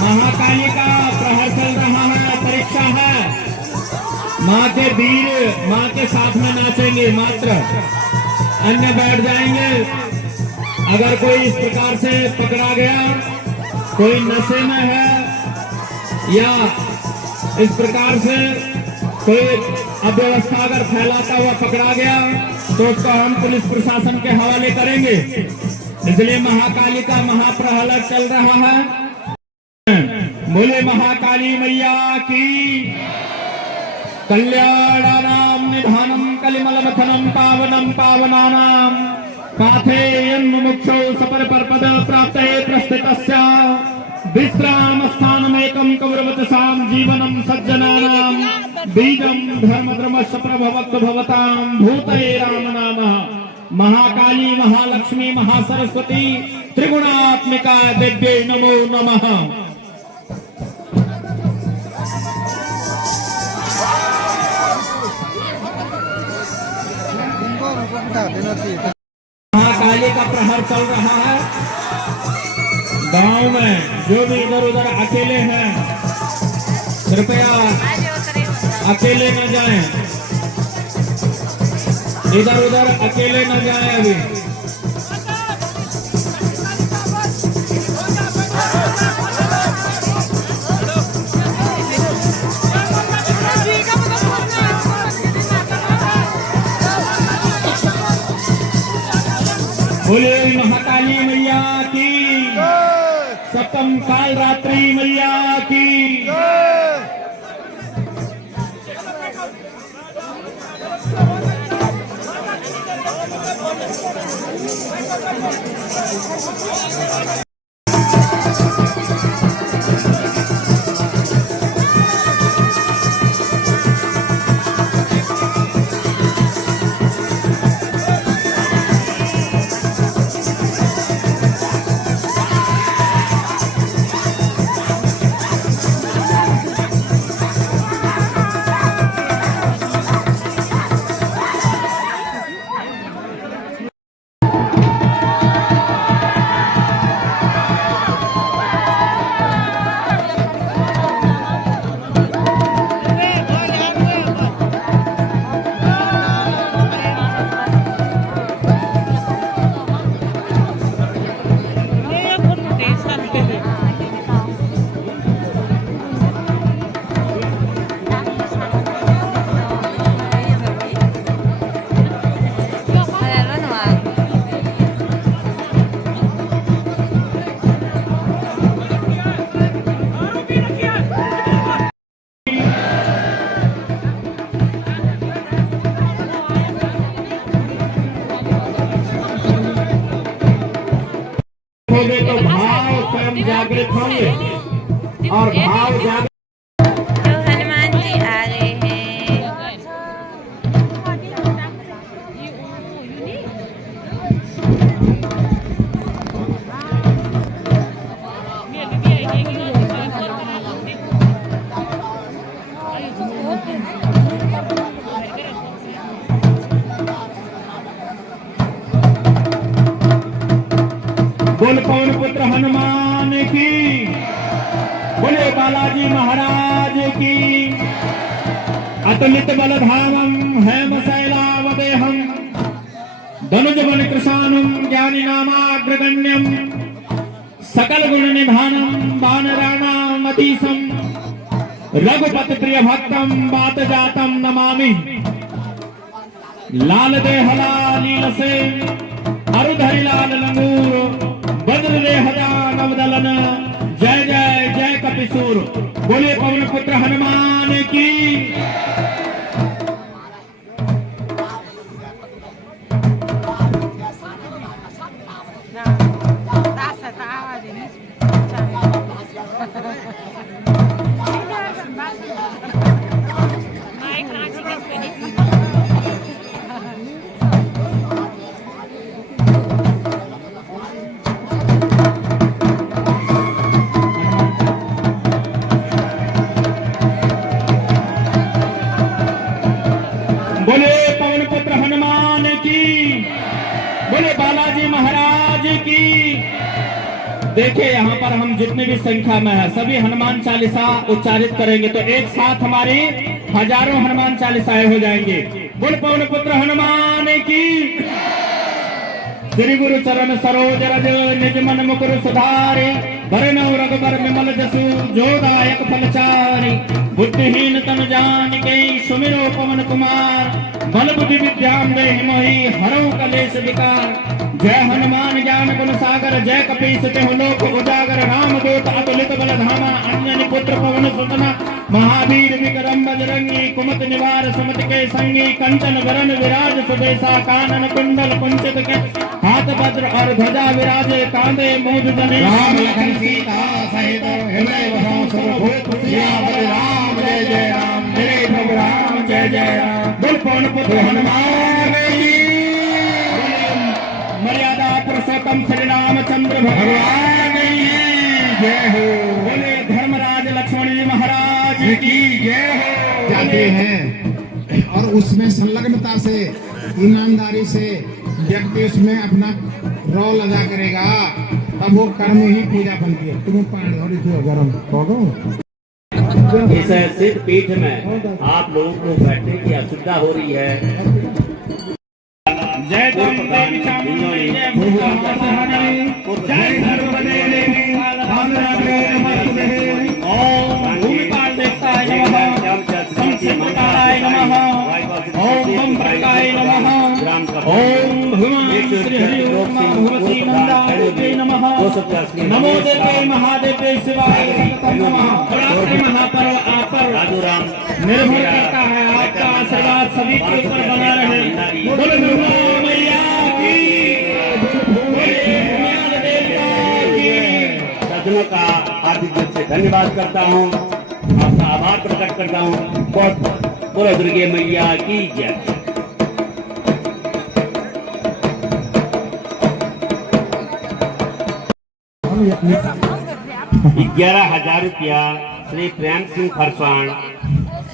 महाकाली का प्रहर चल रहा है, परीक्षा है। माँ के वीर माँ के साथ में नाचेंगे मात्र, अन्य बैठ जाएंगे। अगर कोई इस प्रकार से पकड़ा गया, कोई नशे में है या इस प्रकार से कोई अव्यवस्था अगर फैलाता हुआ पकड़ा गया तो उसको हम पुलिस प्रशासन के हवाले करेंगे। इसलिए महाकाली का महाप्रहर चल रहा है। बोले महाकाली मैया की कल्याणानां निधानं कलिमलमथनं पावनं पावनानां पाथेयन् मुमुक्षौ सपरपरपद प्राप्ते प्रस्थितस्य विश्रामस्थानमेकं कौरवचसां जीवनं सज्जनानां बीजं धर्मद्रमश्च प्रभवक्तु भवतां भूतये रामनामः। महाकाली महालक्ष्मी महासरस्वती त्रिगुणात्मिका देव्यै नमो नमः। महाकाली का प्रहर चल रहा है। गांव में जो भी इधर उधर अकेले हैं कृपया अकेले न जाएं, इधर उधर अकेले न जाएं। अभी बोले महाकाली मैया की, सप्तम काल रात्रि मैया की। देखोगे तो भाव स्वयं जागृत होंगे और भाव जागृत जो हनुमान जी आ गए हैं। बोल पवन पुत्र हनुमान की, बोले बालाजी महाराज की। अतुलित बल धामम हेम शैलावदेहम धनुज बल कृशानम ज्ञानी नामाग्रगण्यम सकल गुण निधानम वानराणाम अतीशम रघुपति प्रिय भक्तम बात जातम नमामि। लाल देहला लील से अरुधरि लाल लंगूर वज्र देहजा नवदलन जय जय जय कपिसूर। बोले पवन पुत्र हनुमान की। बोले पवन पुत्र हनुमान की, बोले बालाजी महाराज की। देखिए यहाँ पर हम जितने भी संख्या में है सभी हनुमान चालीसा उच्चारित करेंगे तो एक साथ हमारी हजारों हनुमान चालीसाएं हो जाएंगे। बोल पवन पुत्र हनुमान की। श्री गुरु चरण सरोज रज निज मन मुकुर सुधारे वरनौ रघुबर विमल जसु जोदायक फलचारि। बुद्धिहीन तन जान के सुमिरो पवन कुमार बल बुद्धि विद्याम देहि मोहि हरौ कलेश विकार। जय हनुमान ज्ञान गुण सागर जय कपीस तिहुँ लोक उजागर। राम दूत अतुलित बल धामा अंजनी पुत्र पवन सुतना। महावीर विक्रम बजरंगी कुमति निवार सुमति के संगी। कंचन वरन विराज सुबेसा कानन कुंडल कुंचित के हाथ वज्र और ध्वजा विराजे कांधे मूंज जने। राम लखन सीता सहित हृदय बसहु सर्वभूत सियावर राम जय जय राम। जय प्रभु राम जय जय राम। बोल पवन पुत्र हनुमान की। मर्यादा पुरुषोत्तम श्री रामचंद्र भगवान की जय हो। बोले धर्मराज लक्ष्मण जी महाराज की जय हो। जाते हैं और उसमें संलग्नता से ईमानदारी से व्यक्ति उसमें अपना रोल अदा करेगा तब वो कर्म ही पूजा बनती है। तुम्हें पानी और गरम इस सिद्ध पीठ में आप लोगों को बैठने की असुविधा हो रही है। जय देवी चामुंडी जय जय सर्वदेवी ओम भूमिपाल देवताय नमः। संसर्पकाय नमः। ओम बम प्रकाय नमः। ओम भगवान श्री हरि ओम भगवती नंदाय नमः। नमो देवे महादेवे शिवाय नमः। बड़ा महापर्व आप पर निर्भर करता है। आपका आशीर्वाद सभी के ऊपर बना रहे। बोलो दुर्गा मैया की। सज्जनों का हार्दिक रूप से धन्यवाद करता हूँ। आपका आभार प्रकट करता हूँ। बहुत बोलो दुर्गे मैया की जय। 11,000 रुपया श्री प्रेम सिंह फरसान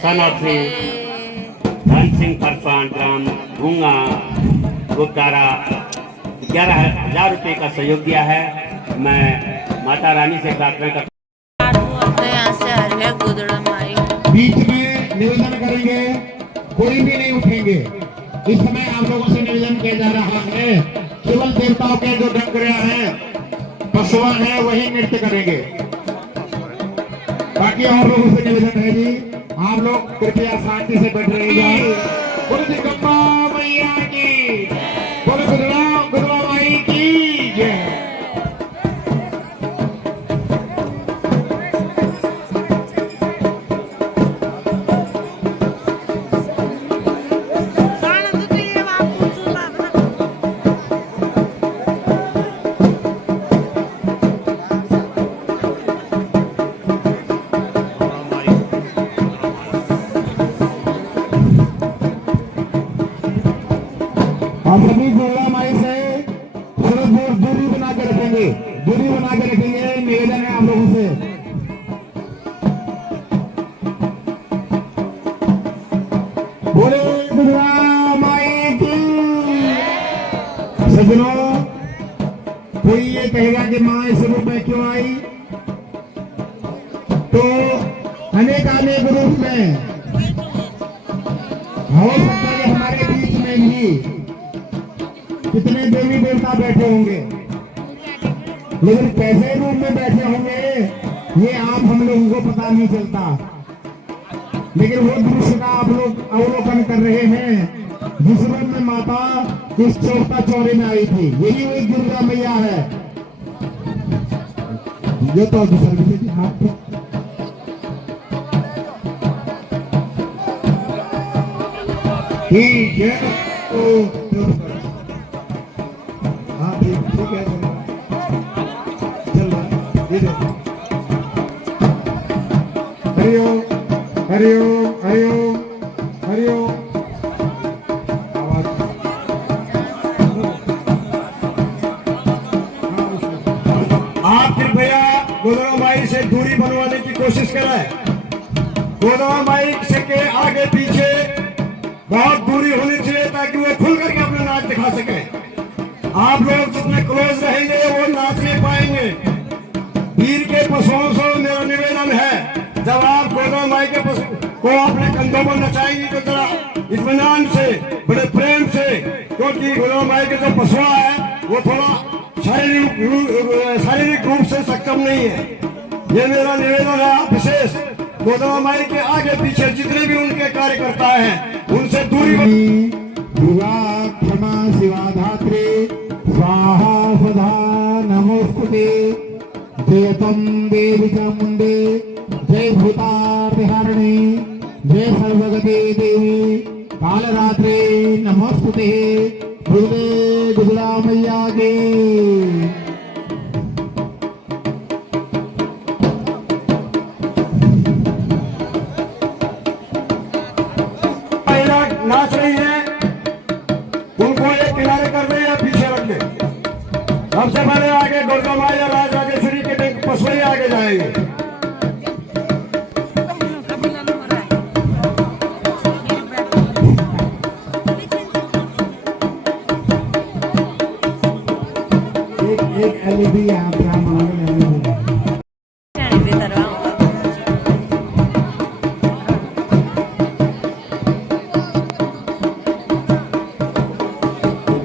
सन ऑफ श्री धन सिंह फरसान ग्राम भूंगा गुप्तारा 11,000 रुपये का सहयोग दिया है। मैं माता रानी से प्रार्थना करता तो यहाँ से हरिया गुदड़ा माई बीच में निवेदन करेंगे, कोई भी नहीं उठेंगे। इस समय आप लोगों से निवेदन किया जा रहा है केवल देवताओं के जो डंगरिया हैं पशुआ हैं वही नृत्य करेंगे। बाकी और लोगों से निवेदन है जी आप लोग कृपया शांति से बैठ रहिएगा। बोलो जगदम्बा मैया की, बोलो गुरुआ माई की जय। के दूरी बना के रखेंगे, निवेदन है आप लोगों से। बोले दुर्गा माई की। सज्जनों, कोई ये कहेगा कि माँ इस रूप में क्यों आई, तो अनेक रूप में हो सकता है हमारे बीच में भी कितने देवी देवता बैठे होंगे, लेकिन कैसे रूप में बैठे होंगे ये आप हम लोगों को पता नहीं चलता। लेकिन वो दृश्य का आप लोग अवलोकन कर रहे हैं जिस रूप में माता इस चौथा चौरे में आई थी, यही वो दुर्गा मैया है। ये तो हाथ ठीक है, हाँ ठीक है, चल हरिओम हरिओम हरिओम हरिओम। आप कृपया गोदड़ा माई से दूरी बनवाने की कोशिश करें। गोदड़ा माई से के आगे पीछे बहुत दूरी होनी चाहिए ताकि वो खुल करके अपना नाच दिखा सके। आप लोग जितने क्लोज रहेंगे वो नाच नहीं पाएंगे। वीर के पशुओं से मेरा निवेदन है, जब आप गोदड़ा माई के पशु को अपने कंधों पर नचाएंगी तो जरा इत्मीनान से, बड़े प्रेम से, क्योंकि गोदड़ा माई के जो पशुआ है वो थोड़ा शारीरिक रूप से सक्षम नहीं है। ये मेरा निवेदन है। आप विशेष गोदड़ा माई के आगे पीछे जितने भी उनके कार्यकर्ता हैं उनसे दूरी। क्षमा शिवा धात्रे स्वाहा सुधा नमोस्तुते। जय तम देवी चामुंडे, जय भूतार्तिहारिणी, जय सर्वगते देवी कालरात्रे नमोस्तुते। बोले दुर्गा मैया की। नाच रही है, उनको एक किनारे कर दे या पीछे रख दे। सबसे पहले आगे दुर्गा माई और राजराजेश्वरी के पशुए आगे जाएंगे। एक एलईडी यहाँ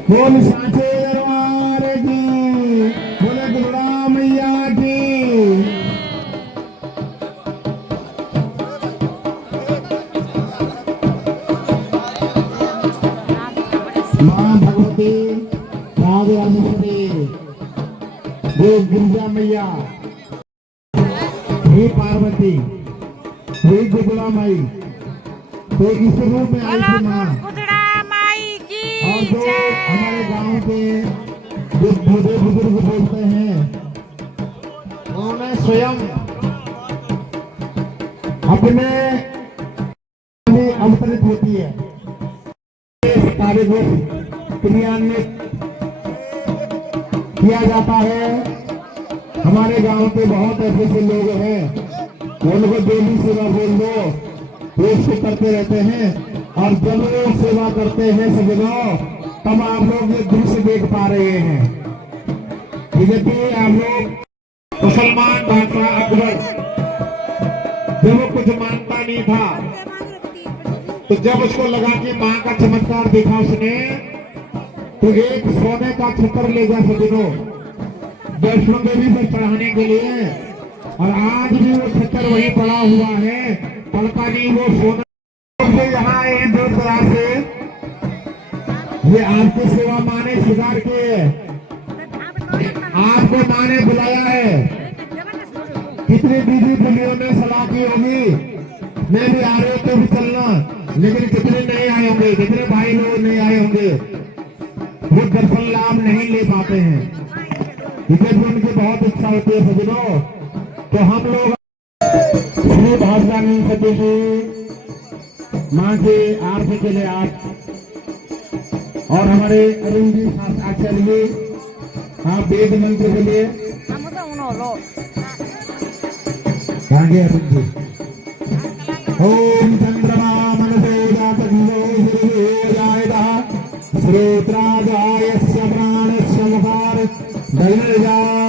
बोल सांचे दरबार की, बोले दुर्गा मैया की। माँ भगवती राजराजेश्वरी, वो गिरिजा मैया, हे पार्वती, हे दुर्गा माई, तो इस रूप में आई थी माँ। और जो हमारे गांव के जो बूढ़े बुजुर्ग बोलते हैं, उन्होंने स्वयं अपने अवतरित होती है। इस कार्य को क्रियान्वित किया जाता है। हमारे गांव के बहुत ऐसे लोग हैं, उनको देवी सेवा बोल दो, वो इसको करते रहते हैं। और जब वो सेवा करते हैं सज्जनों, तब आप लोग ये दृश्य देख पा रहे हैं। यदि आप लोग मुसलमान बादशाह अकबर जब वो कुछ मानता नहीं था, तो जब उसको लगा कि माँ का चमत्कार देखा उसने, तो एक सोने का छत्र ले गया सज्जनों वैष्णो देवी पर चढ़ाने के लिए। और आज भी वो छत्र वहीं पड़ा हुआ है, पड़ता नहीं वो सोना। यहाँ आए दूर दराज से, ये आपकी सेवा माँ ने स्वीकार की है, आपको माँ ने बुलाया है। कितनी दीदी दुनिया ने सलाह की होगी, मैं भी आ रहे हो तो भी चलना, लेकिन कितने नहीं आए होंगे, कितने भाई लोग नहीं आए होंगे, वो दर्शन लाभ नहीं ले पाते हैं। इसे भी उनकी बहुत इच्छा होती है सज्जनों। तो हम लोग श्री भावरानी सती जी माँ के आरती के लिए आप और हमारे अरुण जी आचार्य जी हाँ वेद मंत्र बोलिए। आगे अरुण जी। ओम चंद्रमा मनसो जातभियो श्रोत्राजाय प्राणस्य मुखार दग्नजा